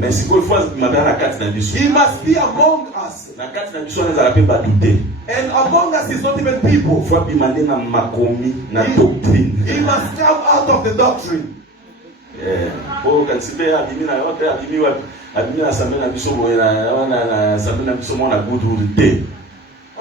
Mais sikoyo fois mabaya na kati na biso. He must be among us. Na kati na biso ezala mpe bato te. And among us is not even people. Fois bima nde na makomi na doctrine. He must come out of the doctrine. Po kanisi mpe abimi na yo te abimi wapi? Abimi na assemblée na biso boye na assemblée na biso mwana Goodwood te.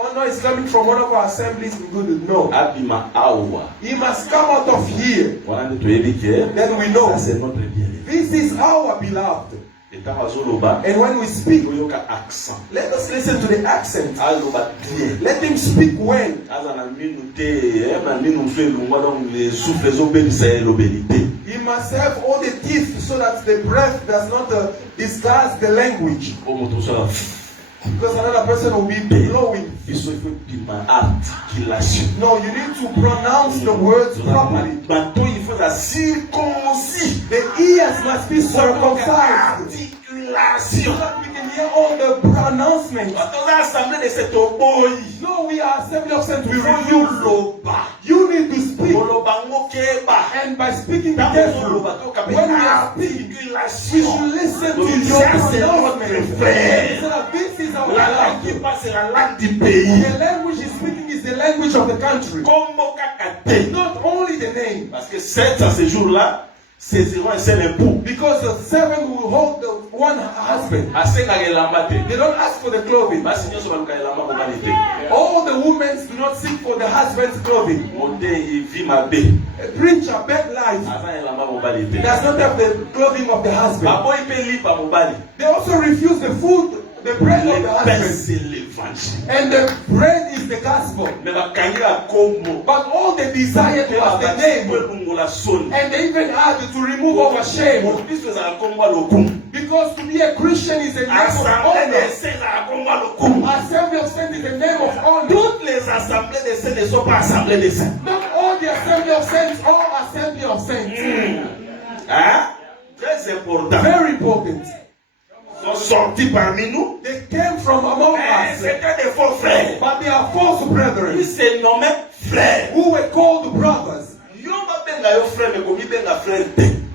Oh no, it's coming from one of our assemblies. We good to know. Abima awa. He must come out of here. Wana nde toyebi ke Then we know. ça c'est notre bien-aimé. This is our beloved. Etango azoloba And when we speak, toyoka accent. let us listen to the accent. Aloba bien. Let him speak well. Aza na minu te, na minu msu elungwa donc les souffles ezobebisa elobeli te. He must have all the teeth so that the breath does not disguise the language. Po moto sala Because another person will be blowing. biso il faut pima articulation. No, you need to pronounce the words properly. Bato il faut la circoncis. The ears must be circumcised. Articulation. So that we can hear all the pronouncements. Dans l'assemblée de cet oboy. No, we are assembly of saints. We Il faut refuse. loba. You need to speak. Koloba ngokeba. And by speaking, be careful. When we are speaking, we should listen to your pronouncement. So that this is our La langue qui language. passe c'est la langue du pays. The language he's speaking is the language of the country. Kombo kakate. Not only the name. Parce que c'est à ce jour-là, saisiront un seul époux. Because the seven will hold the one husband. They don't ask for the clothing. All the women do not seek for the husband's clothing. A preacher, bad life, does not have the clothing of the husband. They also refuse the food, the bread of the husband. And the bread is the gospel. But all they desired was the name. And they even had to remove our shame. Because to be a Christian is a name of honor. Assembly of Saints is a name of honor. Not all the Assembly of Saints, all Assembly of Saints. Très important. Very important. Sont sortis parmi nous. They came from among us. C'était des faux frères. But they are false brethren. Ils se nommaient frères. Who were called brothers.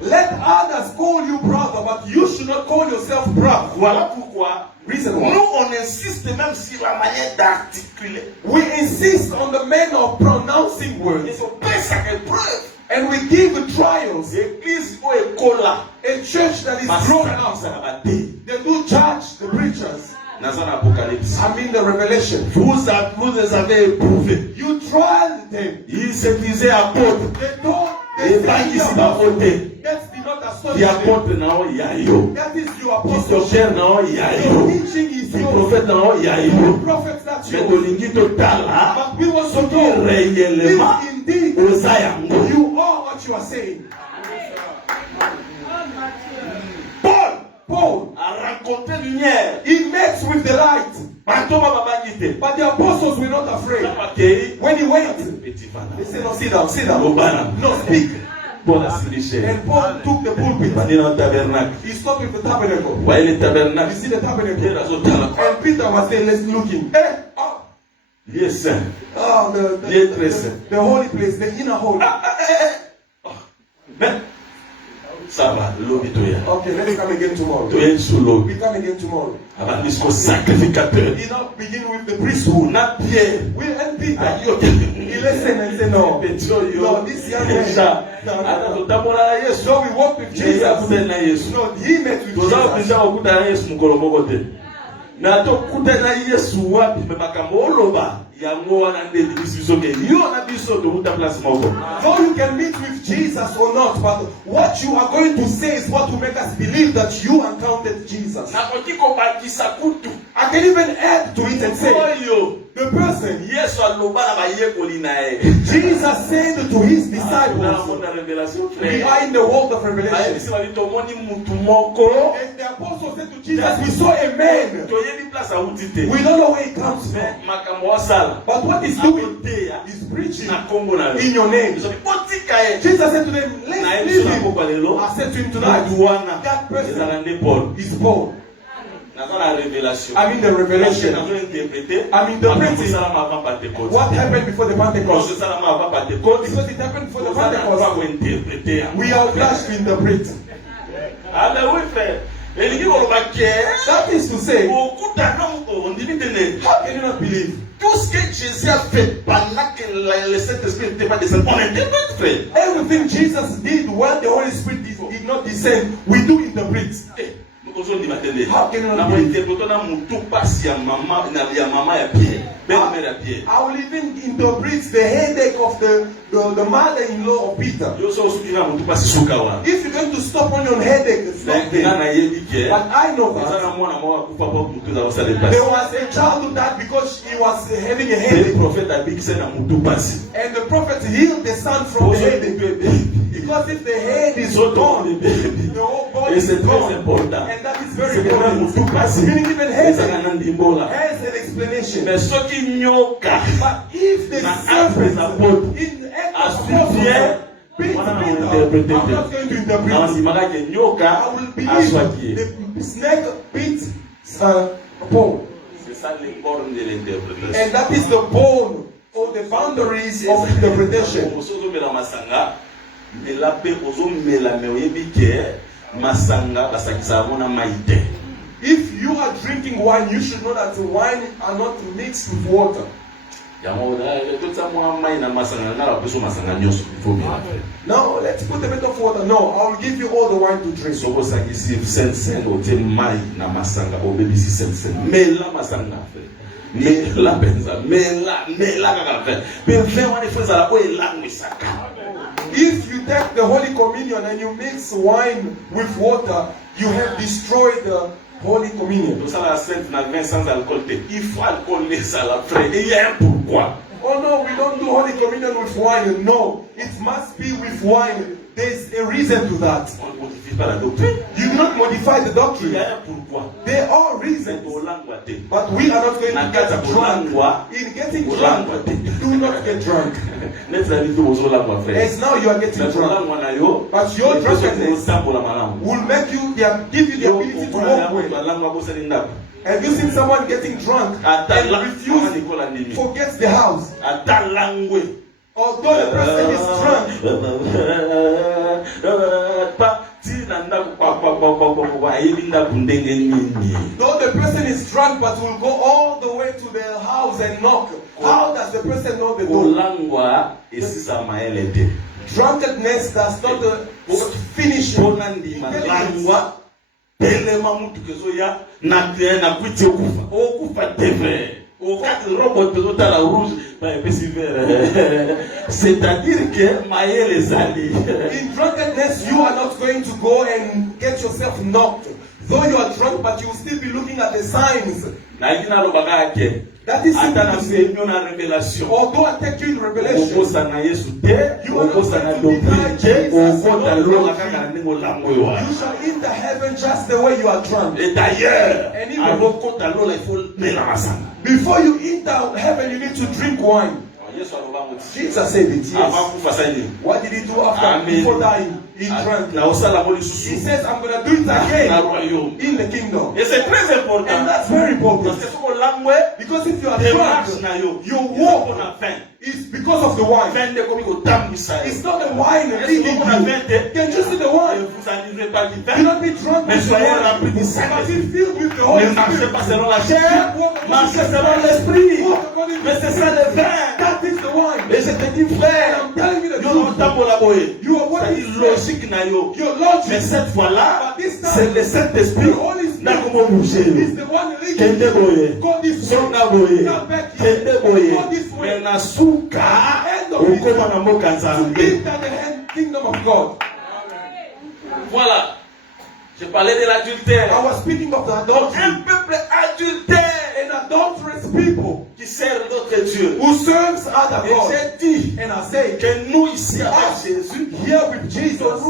Let others call you brother, but you should not call yourself brother. Voilà pourquoi Reason why. nous on insiste même sur la manière d'articuler. We insist on the manner of pronouncing words. Il faut pas ça que preuve. And we give trials. L'église ou école là. A church that is grown up. They do judge the preachers. I mean the revelation. Vous les avez éprouvés. You tried them. Ils se disaient apôtres. They don't. Et pas qui s'y va ôter. That did not astonish Qui them. apôtre non yayo. That is your Qui apostle. docteur non Your yayo. teaching is Qui yours. prophète non yayo. Your prophets that Mais yours. tolingi total là. But we want to Soki know réellement if indeed oza yango. you are what you are saying. Paul, A rencontré lumière. he met with the light. Pantoma babangite. But the apostles were not afraid. Bakei. When he went, Petit fana. they said, no, sit down, sit down. Obana. No, speak. Pour la silichère. And Paul took the pulpit. Bani dans le tabernacle. He stopped with the tabernacle. Voyez le You tabernacle. see the tabernacle. Pierre azotala. And Peter was there, let's looking. Lieu saint. The holy place, the inner holy. Mais ça va, l'homme toya. Okay, let's come again tomorrow. Toya sous l'homme. We come again tomorrow. Avant jusqu'au sacrificateur. He now begin with the priesthood. Na Pierre. We and Peter. Ayo. He listened and said, no. No, this young man. Ana tutamona Yesu. So we walk with Jesus. Na Yesu. No, he met with Toza Jesus. bisa okuta na Yesu mukolo moko te. Na tokuta na Yesu wapi me makambo oloba. Yango wana nde biso ke yo na biso to uta place moko. So you can meet with Jesus or not, but what you are going to say is what will make us believe that you encountered Jesus. Na kotiko bakisa kutu. I can even add to it and say, Oyo. the person, Yesu aloba na bayekoli na ye. Jesus said to his Na disciples, mona révélation we frère. are in the world of revelation. Ayebisi babitomoni mutu moko. And the apostle said to Jesus, we saw a man. Toyebi place awuti te. We don't know where he comes from. Makambo wasala. But what he's doing Akoteya. is preaching Na kombo na yo. in your name. Biso botika ye. Jesus said to them, Na let's yebiso leave na him. pokwa lelo. I said to him Na tonight, duwana. that person Ezala nde Paul. is Paul. Naza na révélation. I mean the revelation. Nazo interpréter. I'm interpreting Makambo salama avant Pentecôte. what happened before the Quand Pentecost. je salama avant Pentecôte. Because it happened before the Toza na droit Pentecost. kointerpréter yango. We are obliged to interpret. Ah ben oui frère. Elingi koloba ke. That is to say, Okuta non ondimi tene. how can you not believe? Tout ce que Jésus a fait pendant que le Saint-Esprit n'était pas descendu, on interprète, frère. Everything Jesus did when the Holy Spirit did not descend, we do interpret. Nous osons dire maintenant. How can you Na not mo believe? interpréter na mutu pasi ya mama ya Pierre. Belle-mère ya Pierre. I will even interpret the headache of the mother-in-law of Peter. Yo so suki na mutu pasi suka wa. If you're going to stop on your headache, it's not Na there. na yebi ke. But I know Eza that na mwana mwa kufa pa mutu za wasale pasi. there was a child who died because he was having a Le headache. prophète a dit que c'est na mutu pasi. And the prophet healed the son from the headache. Because if the head is gone, the whole body Et is c'est très gone. important. And that is very C'est quand même important. mutu pasi. Meaning even Eza headache na ndimbola. has an explanation. Mais soki nyoka. But if the Na serpent apôtres. in the act As of tu viens, beat wana na Peter, interpréter. I'm not going to Na interpret. ondimaka ke nyoka I will aswaki. believe the snake beat Paul. C'est ça les bornes de l'interprétation. And that is the bone or the boundaries of interpretation. Ozomela masanga mela pe ozomela me oyebi ke masanga basakisa yango na mai te. If you are drinking wine, you should know that the wine are not mixed with water. Now let's put a bit of water. No, I will give you all the wine to drink. If you take the Holy Communion and you mix wine with water, you have destroyed the Holy Communion. Oh no, we don't do Holy Communion with wine. No, it must be with wine. There's a reason to that. You do not modify the doctrine. There are reasons. But we are not going to get drunk. In getting drunk, do not get drunk. As now you are getting drunk. But your drunkenness will make you, give you the ability to walk well. Have you seen someone getting drunk and refuse, forgets the house? Although the person is drunk, though the person is drunk, but will go all the way to the house and knock. How does the person know the door? Drunkenness does not finish intelligence. C'est-à-dire que in drunkenness you are not going to go and get yourself knocked. Though you are drunk, but you will still be looking at the signs. That is simply, although I take you in revelation, you are not going to deny Jesus. You shall enter heaven just the way you are drunk. And even before you enter heaven, you need to drink wine. Jesus said it, yes. What did he do after? Before dying, he drank. He says, I'm going to do it again in the kingdom. And that's very important. Because if you are drunk, your walk is because of the wine. It's not the wine leading you. Can you see the wine? Do not be drunk with the wine, but be filled with the Holy Spirit. That is the wine. And I'm telling you the truth. You are what is logique. Your logic. Mais cette fois-là, c'est le Saint-Esprit is the one leading you. Go this way. Come back here. Go this way. To live at the kingdom of God. Voilà. Je parlais de l'adultère. I was speaking of the adultery. Un peuple adultère. An adulterous people qui servent d'autres dieux. Who serves other gods. Et j'ai dit and I say que nous ici avec Jésus, here with Jesus,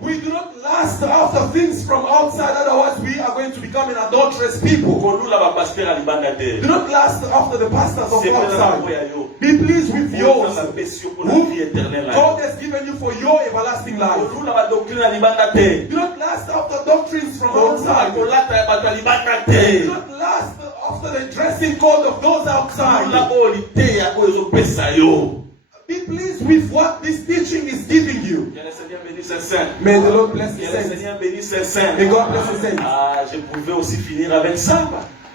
we do not last after things from outside, otherwise we are going to become an adulterous people. Do not last after the pastors of outside. Be pleased with yours. God has given you for your everlasting life. Do not last after doctrines from outside. Do not last after the dressing code of those outside. Be pleased with what this teaching is giving you. May the Lord bless the saints. May God bless the saints. Je pouvais aussi finir avec ça.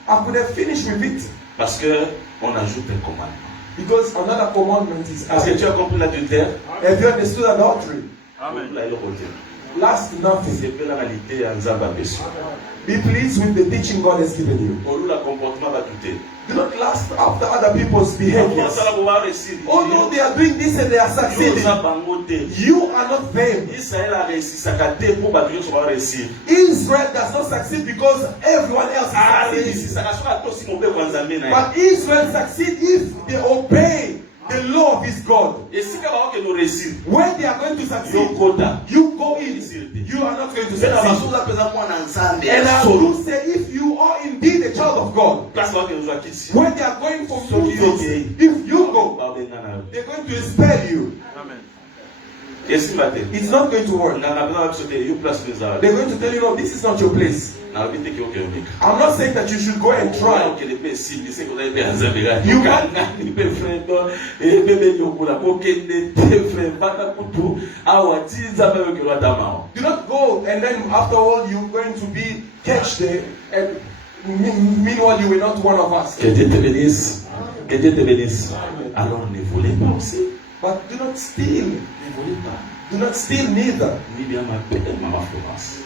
I could have finished with it. Parce que on ajoute un commandement. Because another commandment is Est-ce que tu as compris l'adultère? Have you understood adultery? Amen. Last nothing. Be pleased with the teaching God has given you. Do not last after other people's behaviors. Although they are doing this and they are succeeding, you are not them. Israel does not succeed because everyone else is succeeding. But Israel succeeds if they obey the law of his God. When they are going to succeed, you go in. You are not going to succeed. And I will say, if you are indeed a child of God, when they are going for movies, if you go, they're going to expel you. It's not going to work. They're going to tell you, no, this is not your place. I'm not saying that you should go and try. Do not go and then after all you're going to be catched there and Meanwhile, you were not one of us. Que Dieu te bénisse. Que Dieu te bénisse. Alors ne volez pas aussi. But do not steal. Ne volez pas. Do not steal neither. Ni bien ma belle maman Florence.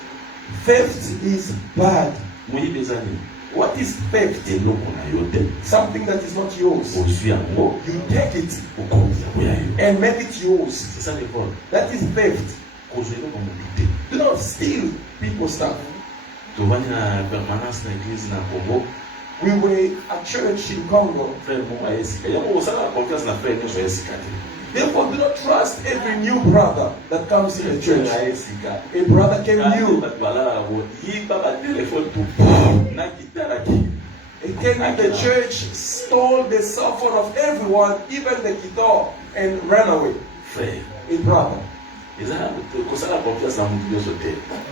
Theft is bad. Moi, mes amis. What is theft? Et nous, on a yoté. Something that is not yours. On suit un mot. You take it Au compte, oui, and make it yours. c'est ça le vol. That is theft. Causez-le comme douter. Do not steal people's stuff. Tu vas à la permanence dans l'église dans le Congo. We were at church in Congo. Frère, moi, il y a une confiance dans le frère, nous sommes Jessica. Therefore, do not trust every new brother that comes in the church. A brother came new. He came in the church, stole the cell phone of everyone, even the guitar, and ran away. Frère, A brother.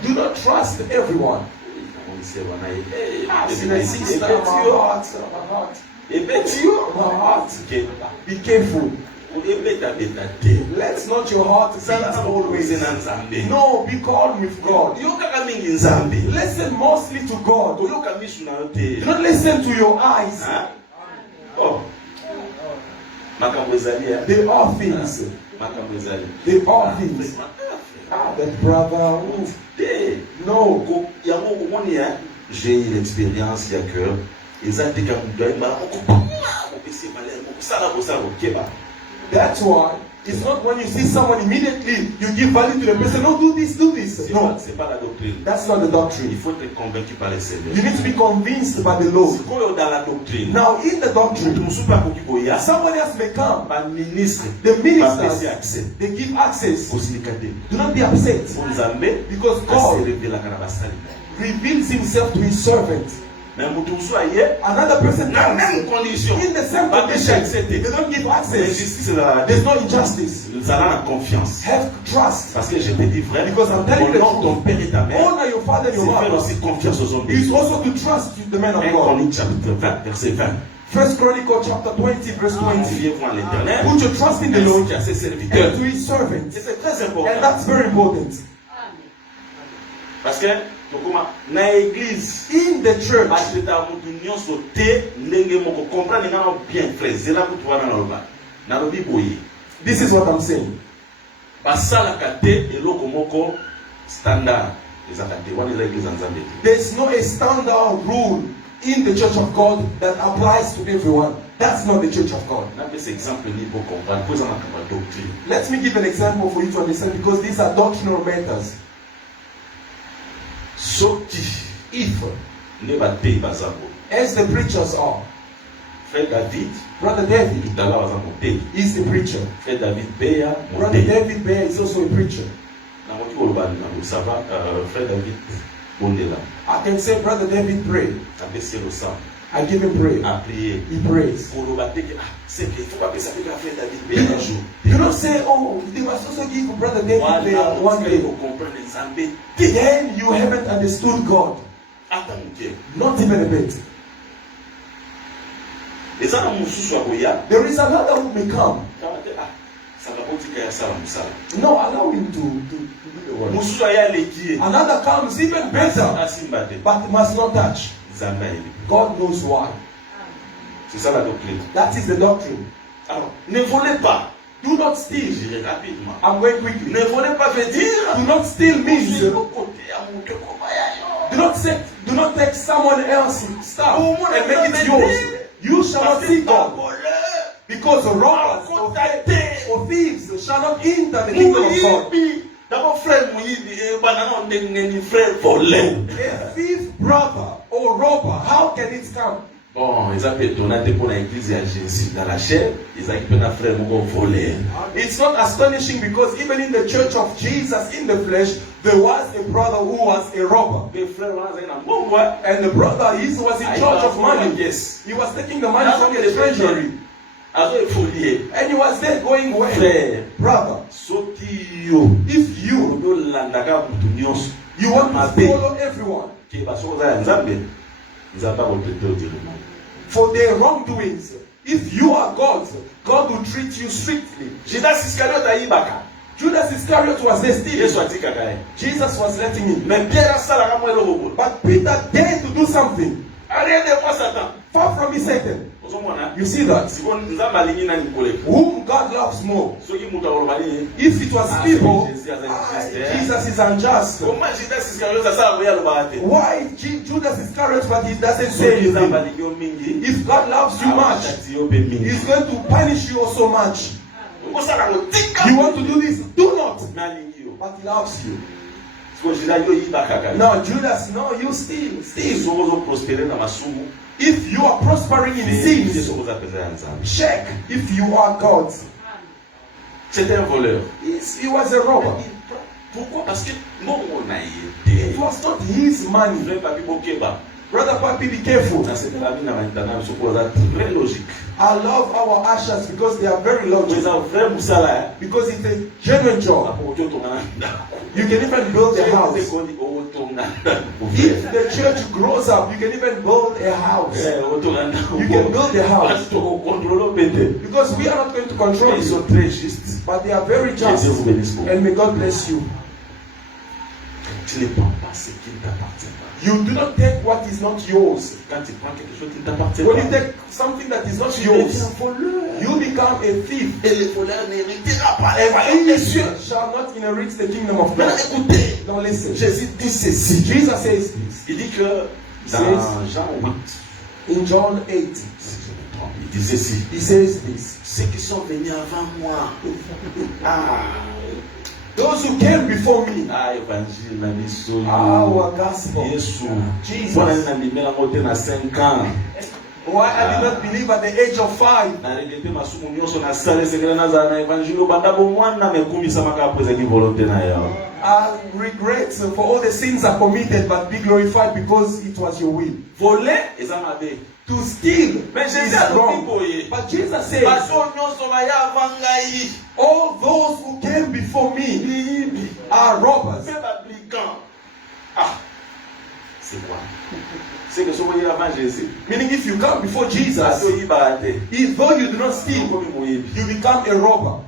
Do not trust everyone. See my sister, my heart. My heart. Be careful. Let not your heart beat always. No, be calm with God. Listen mostly to God. Do not listen to your eyes. They are things. They are things. That brother, no. J'ai eu l'expérience il y a que ils ont été That's why it's not when you see someone immediately you give value to the person. No, do this, do this. No, c'est pas la doctrine. that's not the Il doctrine. faut être convaincu par les Seigneurs. You need to be convinced by the Lord. Quand on est dans la doctrine, Now, in the doctrine, someone else may come. par ministre, The par ministers, laisser accès. they give access. Au syndicate. Do not be upset Pour nous amener because à se God révéler la carabastale. reveals himself to his servant. Mais nous soyez Another person dans la comes même condition. in the same Pas condition. accepter. They don't give access. L'injustice est là. There's no injustice. Nous allons la confiance. Have trust. Parce que je te dis vrai, Because I'm telling you the honore ton truth. père et ta mère. Honor your father and C'est your faire mother. aussi confiance aux hommes de It's Dieu. also to trust the man of 1 God. Chronique chapitre 20, verset 20. First Chronicle chapter 20, verse 20. Confiez-vous en l'Éternel. Put your trust in the Lord Ainsi qu'à ses and serviteurs. to his servants. C'est très And important. that's very important. Parce que dans l'église, In the church, parce que ta union sauté, ndenge moko comprendre nga bien frère, c'est là que tu vas dans le bas. Na lobi boye. this is what I'm saying. Basala kate eloko moko standard. Ezakate wana eza église nzambe. There's no a standard rule in the church of God that applies to everyone. That's not the church of God. Na pesa exemple ni pour comprendre, pour ça na kaba doctrine. Let me give an example for you to understand because these are doctrinal matters. Soki If, ne batei bazabo. as the preachers are, Frère David, Brother David tout à l'heure baza monter. is the preacher. Frère David Beya Brother monter. David Bear is also a preacher. Na moki koloba na ça va frère David bondela. I can say, Brother David pray. Apesi le sang. I give him prayer. A prier. He prays. Koloba te que c'est que faut pas penser que frère David Beya un jour. You don't say, oh, they must also give Brother David Bear Voilà, one day. pour comprendre Nzambe. Then you haven't understood God. Attends mon Dieu. Not even a bit. Eza na mususu akoya. There is another who may come. Ça va pas dire ça la musala. No, allow him to do the work. Mususu aya lekie. Another comes even better, Asimba te. but must not touch. Nzambe ayebi. God knows why. C'est ça la doctrine. That is the doctrine. Alors, ne volez pas. Do not steal. J'irai rapidement. I'm going quickly. Ne volez pas veut dire. Do not steal means Sur le côté à mon Dieu, comment y a yo. do not take someone else's stuff Au moins, and make it ne yours. venez. You shall not Parce see que par God voleur, because robbers or thieves shall not enter the kingdom of God. Moyibi. D'abord, frère Moyibi, banana, on frère voleur. A thief brother or robber, how can it come? Bon, ils ont étonné pour l'église et Jésus dans la chair, ils ont étonné frère mon voleur. It's not astonishing because even in the church of Jesus in the flesh, there was a brother who was a robber. Les frères là, ils ont bon ouais. And the brother, he was in charge of money. Yes. He was taking the money from the treasury. Alors il faut lier. And he was there going away. Frère, Brother, soki yo, if you do landaka mutu nyonso. want to follow everyone Ke baso za nzambe, nzamba ko traiter autrement. for their wrongdoings, if you are God, God will treat you strictly. Judas Iscariot ayibaka. Judas Iscariot was there Yesu still. atika kae. Jesus was letting him. Mais Pierre asala ka mwelo bobo. But Peter dared to do something. Arrière de moi, Satan. Far from me, Satan. Ozomona. You see that? Si on nous a maligné dans une collègue. Whom God loves more. Ceux qui m'ont envoyé. If it was people, Jesus Jesus is unjust. Comment Judas Iscariot ça ça va le battre? Why Judas Iscariot, but he doesn't say anything? If God loves you much, He's going to punish you so much. You want to do this? Do not. But He loves you. No, Judas, no, you steal. If you are prospering in sins, check if you are God's. C'était un voleur. He was a robber. Pourquoi? Parce que non, on a It was not his money. Brother Papi, be careful. I love our ushers because they are very logical. Because it's a genuine job. You can even build a house. If the church grows up, you can even build a house. You can build a house. Because we are not going to control you. But they are very just. And may God bless you. You do not take what is not yours. When you take something that is not yours, you become a thief. And thieves shall not inherit the kingdom of God. Now listen. Jesus says this. Il dit que dans Jean 8, in John 8, il dit ceci. He says this. Ceux qui sont venus avant moi. Those who came before me. Our gospel. Jesus. Why I did not believe at the age of 5. I regret for all the sins I committed, but be glorified because it was your will. To steal is wrong. But Jesus says, all those who came before me are robbers. Meaning if you come before Jesus, though you do not steal, you become a robber.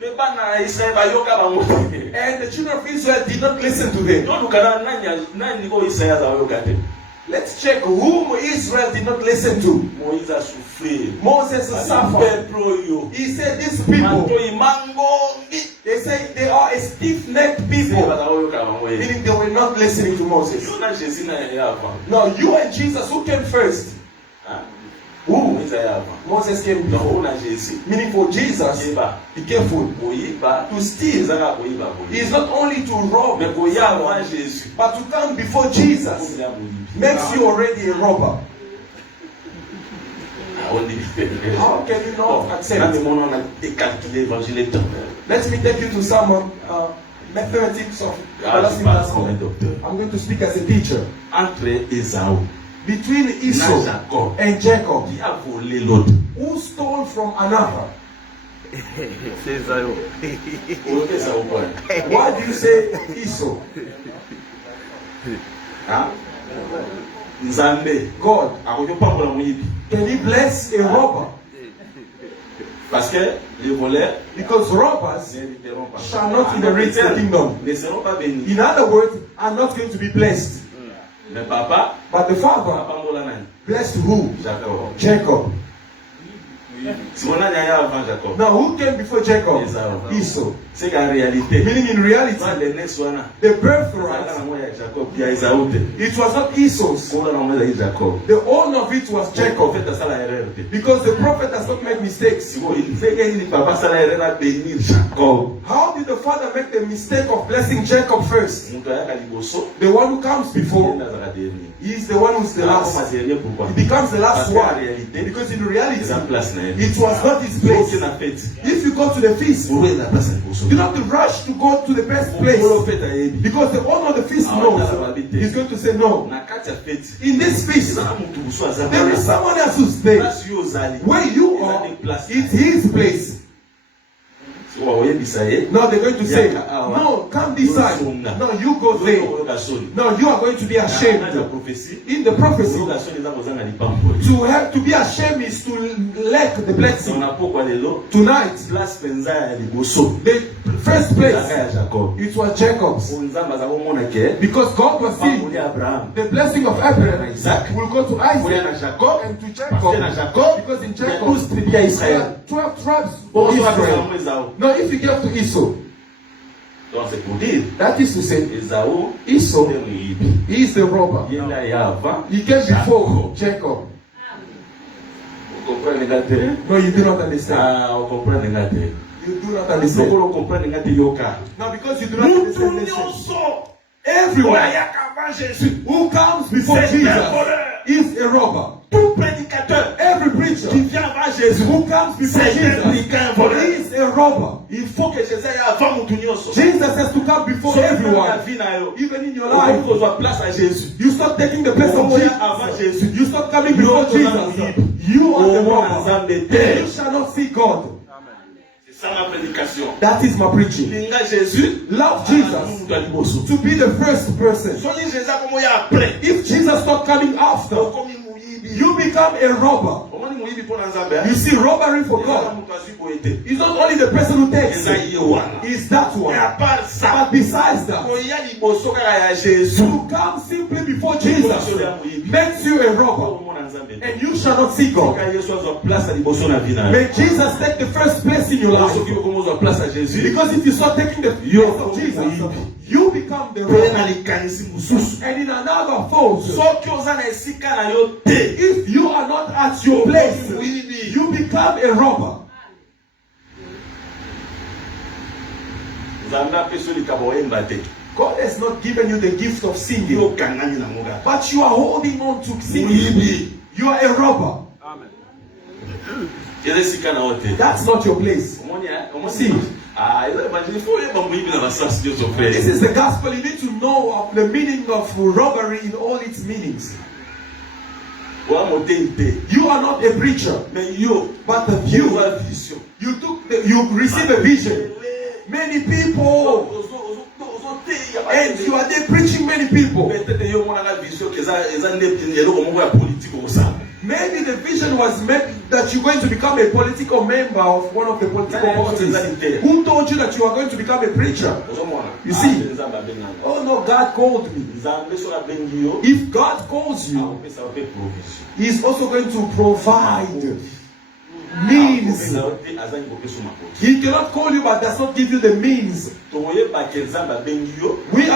And the children of Israel did not listen to them. Let's check whom Israel did not listen to. Moses suffered. He said these people, they say they are a stiff-necked people. Meaning they were not listening to Moses. Now you and Jesus, who came first? Who? Moses came before. Meaning for Jesus, be careful. To steal is not only to rob, but to come before Jesus makes you already a robber. How can you not accept? Let me take you to some mathematics of everlasting gospel. I'm going to speak as a teacher. Between Esau and Jacob, who stole from another? Why do you say Esau? God. Can he bless a robber? Because robbers shall not inherit the kingdom. In other words, are not going to be blessed. But the father blessed who? Jacob. Now who came before Jacob? Esau. Meaning in reality, the birthright, it was not Esau's. The owner of it was Jacob. Because the prophet does not make mistakes. How did the father make the mistake of blessing Jacob first? The one who comes before, he is the one who's the last. He becomes the last one. Because in reality, it was not his place. If you go to the feast, you don't have to rush to go to the best place. Because the owner of the feast knows. He's going to say no. In this feast, there is someone else who's there. Where you are, it's his place. Now they're going to say, no, come this side. No, you go there. No, you are going to be ashamed. In the prophecy, to be ashamed is to lack the blessing. Tonight, the first place, it was Jacob's. Because God was seeing the blessing of Abraham will go to Isaac and to Jacob. Because in Jacob, there are 12 tribes of Israel. Now, if you get to Esau, that is to say, Esau is the robber. He came before Jacob. No, you do not understand. You do not understand. Now, because you do not understand, everyone who comes before Jesus is a robber. Every preacher who comes before Jesus is a robber. Jesus has to come before everyone. Even in your life, you start taking the place of Jesus. You start coming before Jesus. You are the robber. You shall not see God. That is my preaching. Love Jesus to be the first person. If Jesus not coming after, you become a robber. You see, robbery for God is not only the person who takes it, is that one. But besides that, to come simply before Jesus makes you a robber. And you shall not see God. May Jesus take the first place in your life. Because if you start taking the place of Jesus, you become the robber. And in another thought, if you are not at your place, you become a robber. God has not given you the gift of singing, but you are holding on to singing. You are a robber. That's not your place. See, this is the gospel. You need to know of the meaning of robbery in all its meanings. You are not a preacher, but the viewer. You receive a vision. Many people, and you are there preaching many people. Maybe the vision was made that you're going to become a political member of one of the political parties. Who told you that you are going to become a preacher? You see, oh no, God called me. If God calls you, He's also going to provide means. He cannot call you but does not give you the means. We are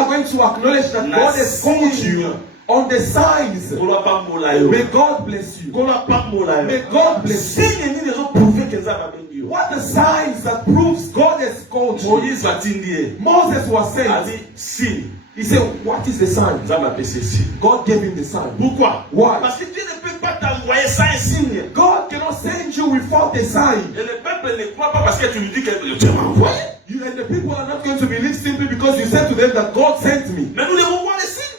going to acknowledge that God has called you on the signs. May God bless you. May God bless you. What the signs that proves God has called you? Moses was sent. He said, what is the sign? God gave him the sign. Why? God cannot send you without a sign. You and the people are not going to believe simply because you said to them that God sent me.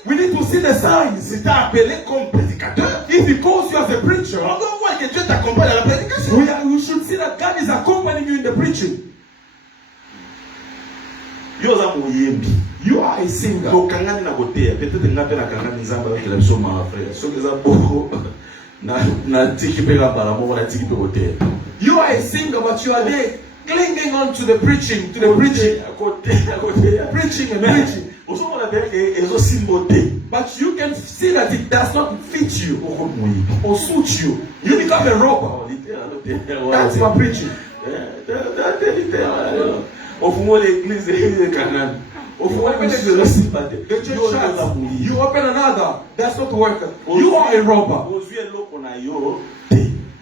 We need to see the signs. If He calls you as a preacher, we should see that God is accompanying you in the preaching. You are a singer. You are a singer, but you are there clinging on to the preaching, preaching and preaching. But you can see that it does not fit you or suit you. You become a robber. That's my preaching. The church shuts. You open another. That's not working. You are a robber.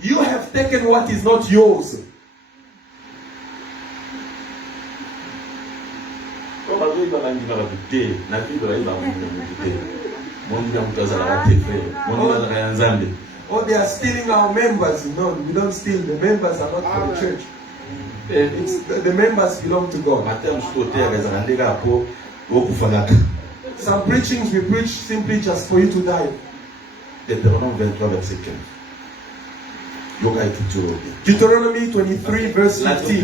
You have taken what is not yours. Oh, they are stealing our members. No, we don't steal. The members are not for the church. The members belong to God. Some preachings we preach simply just for you to die. Deuteronomy 23 verse 15.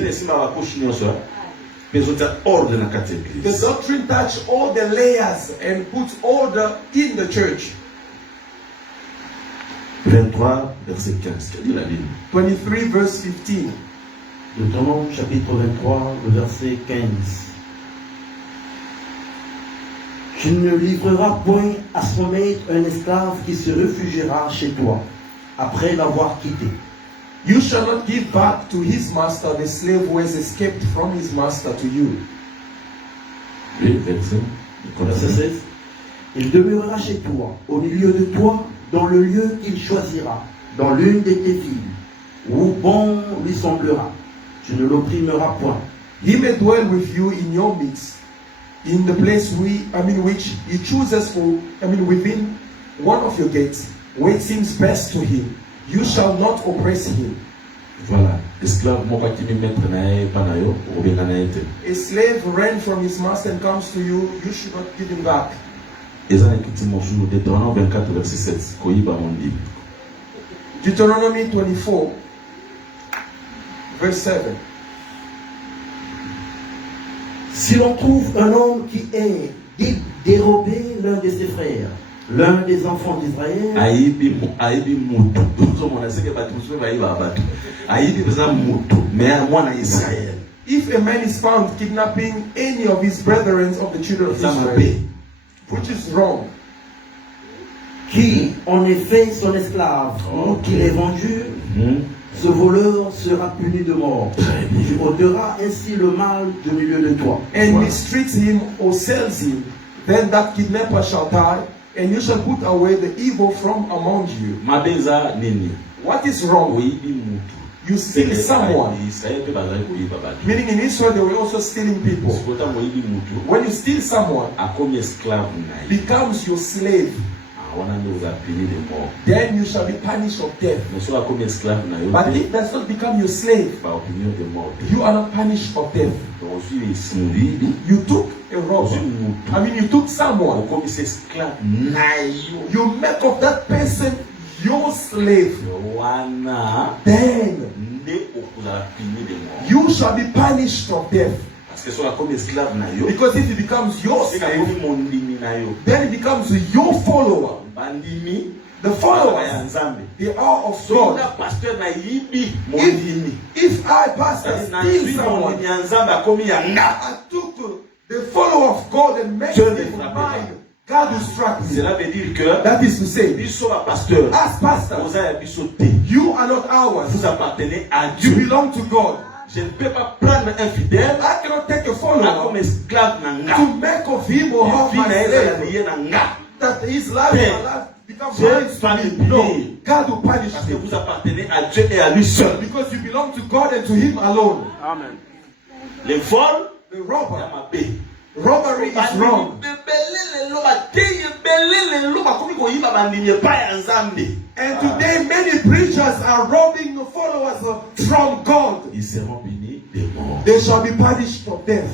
pezotia ordre na kati ya The église. doctrine touch all the layers and puts order in the church. 23, verset 15. Quelle est la Bible? 23 verse 15. Deutéronome chapitre 23, le verset 15. Tu ne livreras point à son maître un esclave qui se réfugiera chez toi après l'avoir quitté. You shall not give back to his master the slave who has escaped from his master to you. Oui, verset. Verset 16. Il demeurera chez toi, au milieu de toi, dans le lieu qu'il choisira, dans l'une de tes villes, où bon lui semblera. Tu ne l'opprimeras point. He may dwell with you in your midst, in the place which he chooses within one of your gates, where it seems best to him. You shall not oppress him. Voilà. Esclave moko akimi maître na ye epai na yo, okobenga na ye te. A slave ran from his master and comes to you, you should not give him back. Eza na ekiti mosusu Deutéronome 24 verset 7 koyiba mondimi. Deuteronomy 24 verse 7. Si l'on trouve un homme qui ait dérobé l'un de ses frères, l'un des enfants d'Israël, Ayibi mutu. Tozomona seke bato mosusu bayiba bato. Ayibi peza mutu, mais mwana Israël. If a man is found kidnapping any of his brethren of the children of Israel, which is wrong, qui en est fait son esclave, ou qu'il est vendu, ce voleur sera puni de mort. Tu ôteras ainsi le mal du milieu de toi. and mistreats him or sells him, then that kidnapper shall die, and you shall put away the evil from among you. Mabeza nini? What is wrong? Oyibi mutu. You steal someone. Israël pe bazali koyiba bato. Meaning in Israel they were also stealing people. Sikota moyibi mutu. When you steal someone, Akomi esclave na ye. becomes your slave, Wana ndio uza puni de mort. then you shall be punished of death. Mais so akomi esclave na yo But te, if does not become your slave, ba opinion de mort. you are not punished of death. Donc osu simuli, You took a osu robber. mutu. I mean, you took someone. Okomi esclave na yo. You make of that person your slave. Wana Then nde okuza puni de mort. you shall be punished of death. Parce que so akomi esclave na yo, Because if it becomes your c'est slave, akomi mondimi na yo. then it becomes your follower. Bandimi, The ya followers, nzambe. they are of So God. na pasteur na yibi mondimi. If I, pastor, Na steal zwi someone, mondimi ya nzambe akomi ya nga. I took the follower of God and made Dieu him ne frappe mine, God will strike me. Cela veut dire que That is to say, biso ba pasteur, as pastors, oza ya biso te. you are not ours. Vous appartenez à You Dieu. belong to God. Je ne peux pas prendre un fidèle I cannot take a comme follower esclave na nga. to make of him or her Vie my na ye ezala slave, lié na nga. that his life Père, or life becomes Dieu mine va to le me. No, punir. God will punish Parce que you vous appartenez à Dieu et à lui seul. because you belong to God and to Him alone. Les vols, The ya robber, mabe. robbery is wrong. And today many preachers are robbing the followers from God. Ils seront punis de mort. They shall be punished for death.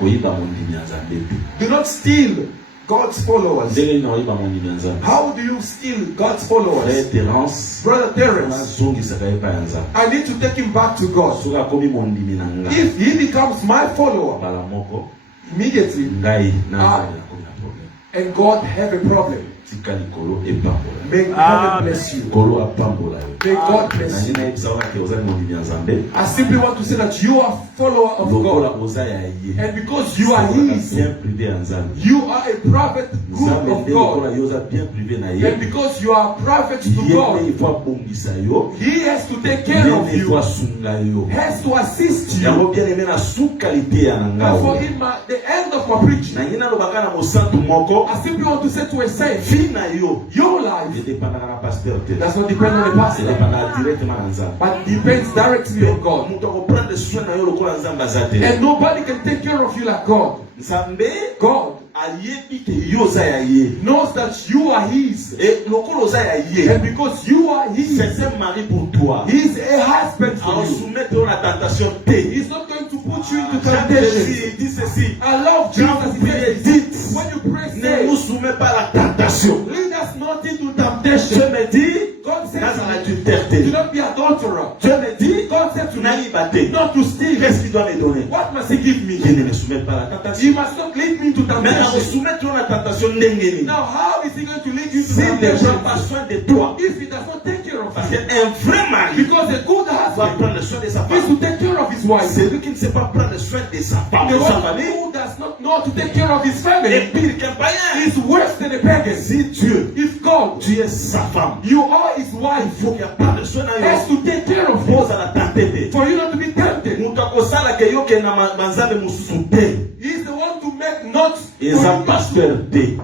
Koyiba mondimi ya nzambe te. Do not steal God's followers. Ndenge nini oyiba mondimi ya nzambe? How do you steal God's followers? Frère Terence, Brother Terence, nazongisaka ye epai ya nzambe. I need to take him back to God. Soki akomi mondimi na nga, If he becomes my follower, mbala moko, immediately, ngai na nzambe nakomi na problème. and God have a problem, Tika likolo epambola. may heaven bless you. Likolo apambola yo. May God bless Nani you. nayebisa wana ke ozali mondimi ya nzambe. I simply want to say that you are a follower of Lokola God. oza ya ye. And because you are His, bien privé ya nzambe. you are a private good Nzambe of nde lokola God. yo oza bien privé na And ye. because you are private to Ye nde God, il faut abongisa yo. He has to take Ye care nde of il faut you, asunga yo. has to assist you. Yango bien aimé na sous-qualité ya na nga And for oyo. him, the end of my preaching, Na ngai nalobaka na mosantu moko, I simply want to say to a saint, vie na yo your life edependaka na pasteur te. does not depend on the pastor, Edependaka directement na nzambe. but depends directly on God. Moto akoprendre soin na yo lokola nzambe aza te. And nobody can take care of you like God. Nzambe God ayebi ke yo oza ya ye. knows that you are His. Et lokola oza ya ye, And because you are His, c'est un mari pour toi. He's a husband for you. Soumettre yo na tentation te. He's not going to put you into Jean temptation. Jésus dit ceci. I love Quand Jesus. vous He priez, says, dites, when you pray, ne nous say, soumets pas à la tentation. lead us not into Dieu temptation. me dit, God said dans to me, l'adultère do te. not be adulterer. Dieu me dit, God said to me, naïba te. not to steal. qu'est-ce qu'il doit me donner? What must he give me? Je ne me soumets pas à la tentation. He must not lead me to Mais à me temptation. soumettre à la tentation n'engeni. Now, how is he going to lead you to Si les temptation gens prennent soin de toi, if he does not take care of parce you? qu'un vrai mari Because a good doit husband prendre soin de sa is to femme. take care of his wife. Celui qui ne sait pas prendre soin de sa femme, The de sa one famille, who does not know to take care of his est family pire qu'un païen. is worse than a pagan. Si Dieu, If God, tu es sa femme, you are his il wife, faut qu'il prenne soin de has toi. to take care of Pose you à la tente. for you not to be tempted. Mutu akosala ke yo ke na banzambe mosusu te. He's the one to make knots for Eza you. pasteur te.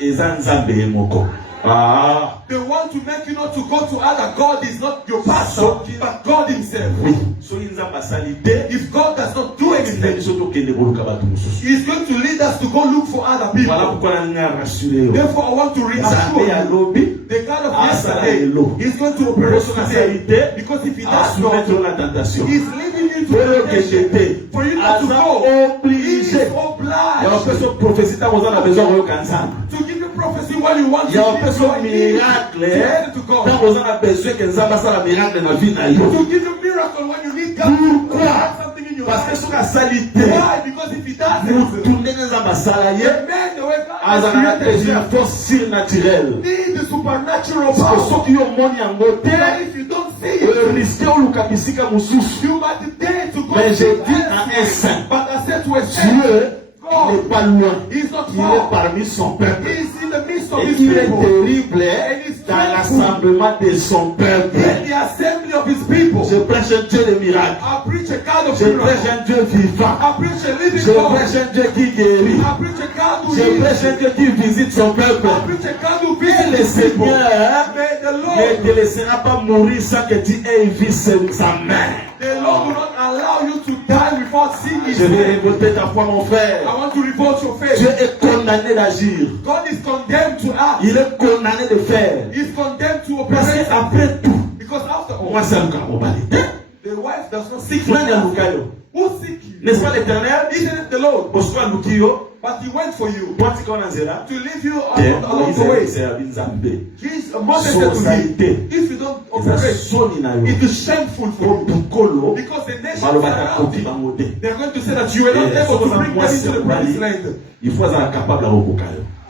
Eza nzambe ye moko. Ah, The one to make you not to go to other God is not your pastor, but God himself. oui. Soki nzambe asali te, If God does not do il anything, biso tokende koluka bato mosusu. He's going to lead us to go look for other Voilà people. pourquoi nalinga rassurer yo. Therefore, I want to Nzambe reassure you, alobi, the God of asala yesterday lelo. is going to operate Poso today. nasali te, Because if He does not, asoumettre la tentation. He's leading you to Oyo kende temptation. te, For you not to aza go, He is obligé. Ya obliged wapeso prophétie ntango oza na besoin koyoka nzambe. to give you prophecy when you want to Ya give wapeso your need miracle to God. ntango oza na besoin ke nzambe asala miracle na vie na yo. To give you miracle when you need God to Pourquoi? have something in your Parce que life. soki asali te, Why? Because if He does mutu it, ndenge nzambe asala ye, the man, the way God azala na has created besoin ya you, force surnaturelle. need the supernatural Parce que power. soki yo omoni yango And te, if you don't see it, riske oluka bisika mosusu. you might dare to go Mais je to dis à un saint, but I said to a saint, Dieu n'est pas loin. He's not Il est far. parmi son peuple. He's in the midst of Et His il est people. terrible dans l'assemblement de son peuple. In the assembly of His people. Je prêche un Dieu de miracles. I preach a God of Je prêche miracles. un Dieu vivant. I preach a living Je God. prêche un Dieu qui guérit. I preach a God who Je heals. prêche un Dieu qui visite son peuple. I preach a God who Et visits le His people. Seigneur May the ne Lord, te laissera pas mourir sans que tu aies vu sa main. the Lord will not allow you to die without seeing His Je vais hand. révolter ta foi, mon frère. I want to revolt your Dieu faith. est condamné d'agir. God is condemned to act. Il est condamné de faire. He's condemned to Parce operate. qu'après tout, Because after all, moi c'est un carobalité. the wife does not seek for Nani you. alukayo? Who seek you? N'est-ce pas l'éternel? Isn't it the Lord? Bosco alukiyo. But He went for you Toi tu connais Zera? to leave you Te, along the way. c'est Abinzambe. He's Moses said to him, if you don't operate, Soni na yo. it is shameful for you. Tukolo. Because the nations Malobaka around kopi you, bango te. they're going to say that you were not able to bring them into the promised land. Il faut être capable d'avoir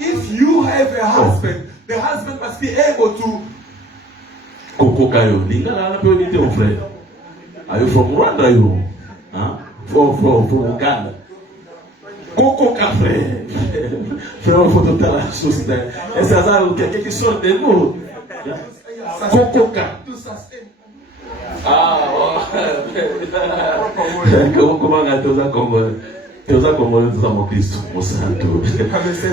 If you have a husband, the husband must be able to. Kokokayo. Lingala na pe mon frère. Are you from Rwanda you? Hein? From Uganda. Kokoka frère. Frère, il faut tout à la chose. Et ça a quelque chose de nous. Kokoka. To sustain. Ah, comment on a tous à Congolais? Tous à Congolais, tous à mon Christ, mon santo.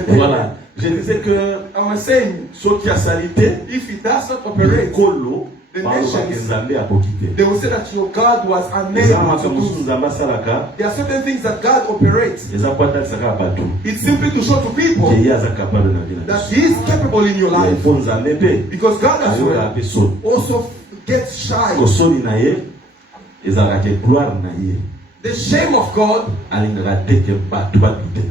Voilà. Je disais que I was saying, ce qui a salité, if he does not operate, Kolo, the par exemple, nations, Nzambe a quitté. they will say that your God was Les unable amants to comme do. Nzamba Salaka, There are certain things that God operates. les apôtres Saka Batou, It's simply to show to people qui est capable de la that vie. He is capable in your Les life. bons Nzambe pe, Because God as ayo la well personne. also gets shy. Kosoni na ye, ezalaka gloire na ye. The shame of God Alingaka te ke bato badute.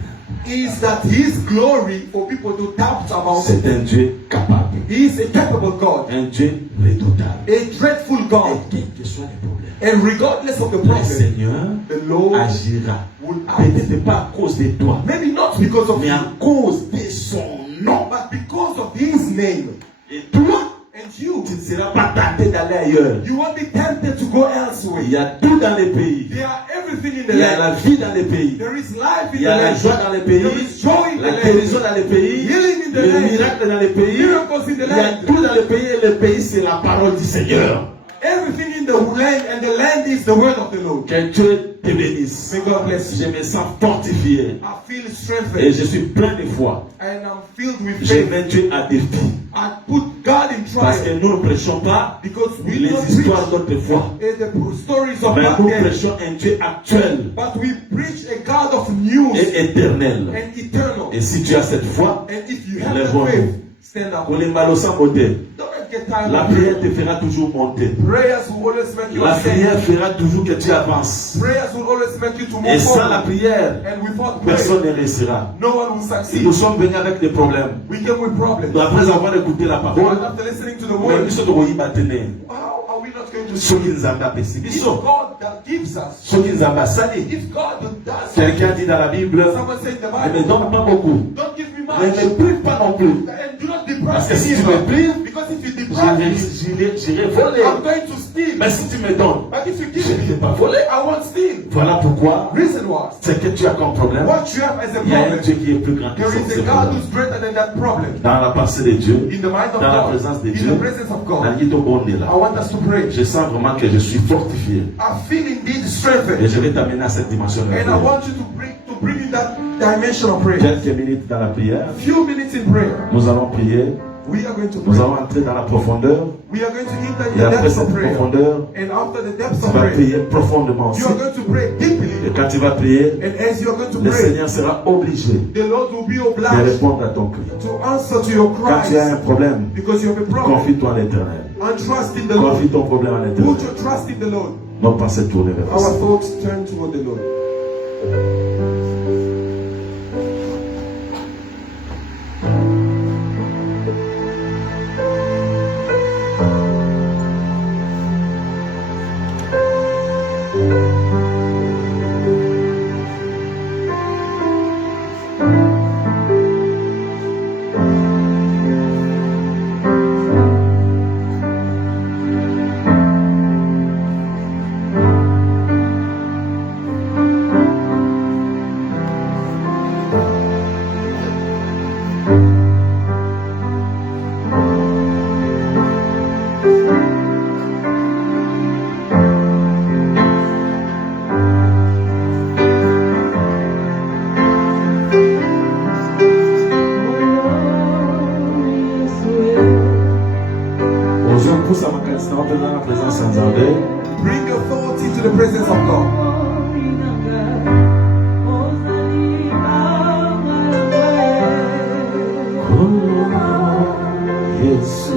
is that His glory for people to doubt about C'est it. un Dieu capable, He is a capable God, un Dieu redoutable. a dreadful God, Et quel que soit les problèmes, and regardless of the le problem, Seigneur the Lord agira. will act. Peut-être pas à cause de toi, Maybe not because of mais you, à cause de son nom. but because of His name. Et toi, And you, tu ne seras pas tenté d'aller ailleurs. you won't be tempted to go elsewhere. Il y a tout dans les pays. There are everything in the Il y a la land. vie dans les pays. There is life in Il y the a la land. joie dans les pays. There is joy in the La land. guérison dans les pays. Healing in the Le land. miracle dans les pays. Miracles in the Il y a land. tout dans les pays et le pays c'est la parole du Seigneur. Everything in the land, and the land is the word of the Lord. Que Dieu te bénisse. May God bless Je you. me sens fortifié I feel et strengthened, je suis plein de foi. and I'm filled with Je faith. mets Dieu à défi. I put God in Parce que trial nous ne prêchons pas because we les don't histoires preach d'autrefois. the stories of Mais back nous then, prêchons un Dieu actuel but we preach a God of news et éternel. and eternal. Et si tu as cette foi, And if you have the lève-toi. faith, stand up. Pour les malos sans beauté, Don't get tired la of prière prayer. te fera toujours monter. Prayers will always make you La ascend. prière fera toujours que tu avances. Prayers will always make you to Et move sans la forward. prière, And without personne prayer, ne réussira. no one will Si succeed. nous sommes venus avec des problèmes, We came with problems. après avoir écouté la But parole, after listening to the mais word, nous sommes au Ibatene. how are we not going to see. soki nzambe apesi It's biso, God that gives us. soki nzambe asali. If God does it, Quelqu'un dit dans la Bible, someone said in the ne me Bible, donne pas beaucoup, don't give me ne much. me prive pas non plus. And do not deprive Parce que me si tu either. me prives, Because if you deprive me, j'irai voler. I'm going to steal. Mais si tu me donnes, But if you je give ne vais me, pas voler. I won't steal. Voilà pourquoi Reason was, c'est que tu as comme problème. what you have as a Il y a un problem, Dieu qui est plus grand que there is ce a God problème. who's greater than that problem. Dans la pensée de Dieu, In the mind of dans la God, présence de in Dieu, the presence of dans God, l'Ito Bonde là, I want us to pray. je sens vraiment que je suis fortifié. I feel indeed Et strengthened. je vais t'amener à cette dimension de la And I prière. want you to bring in that dimension of prayer. Quelques minutes dans la prière, Few minutes in prayer. nous allons prier, We are going to nous pray. allons entrer dans la profondeur. We are going to enter in Et the après depths cette of prayer. profondeur, And after the depths tu of vas prayer, prier profondément aussi. you are going to pray deeply. Et quand tu vas prier, And as you are going to le pray, Seigneur sera obligé the Lord will be de obliged répondre à ton cri. to answer to your Quand tu as un cries. problème, Because you have a problem. confie-toi en l'Éternel. And trust in the Lord. Confie ton problème en l'Éternel. Put your trust in the Lord. Nos pensées tournées vers Our lui. thoughts turn toward the Lord. Osons tous à ma qualité dans la présence de Nzambe. Bring your thoughts into the presence of God. Yes,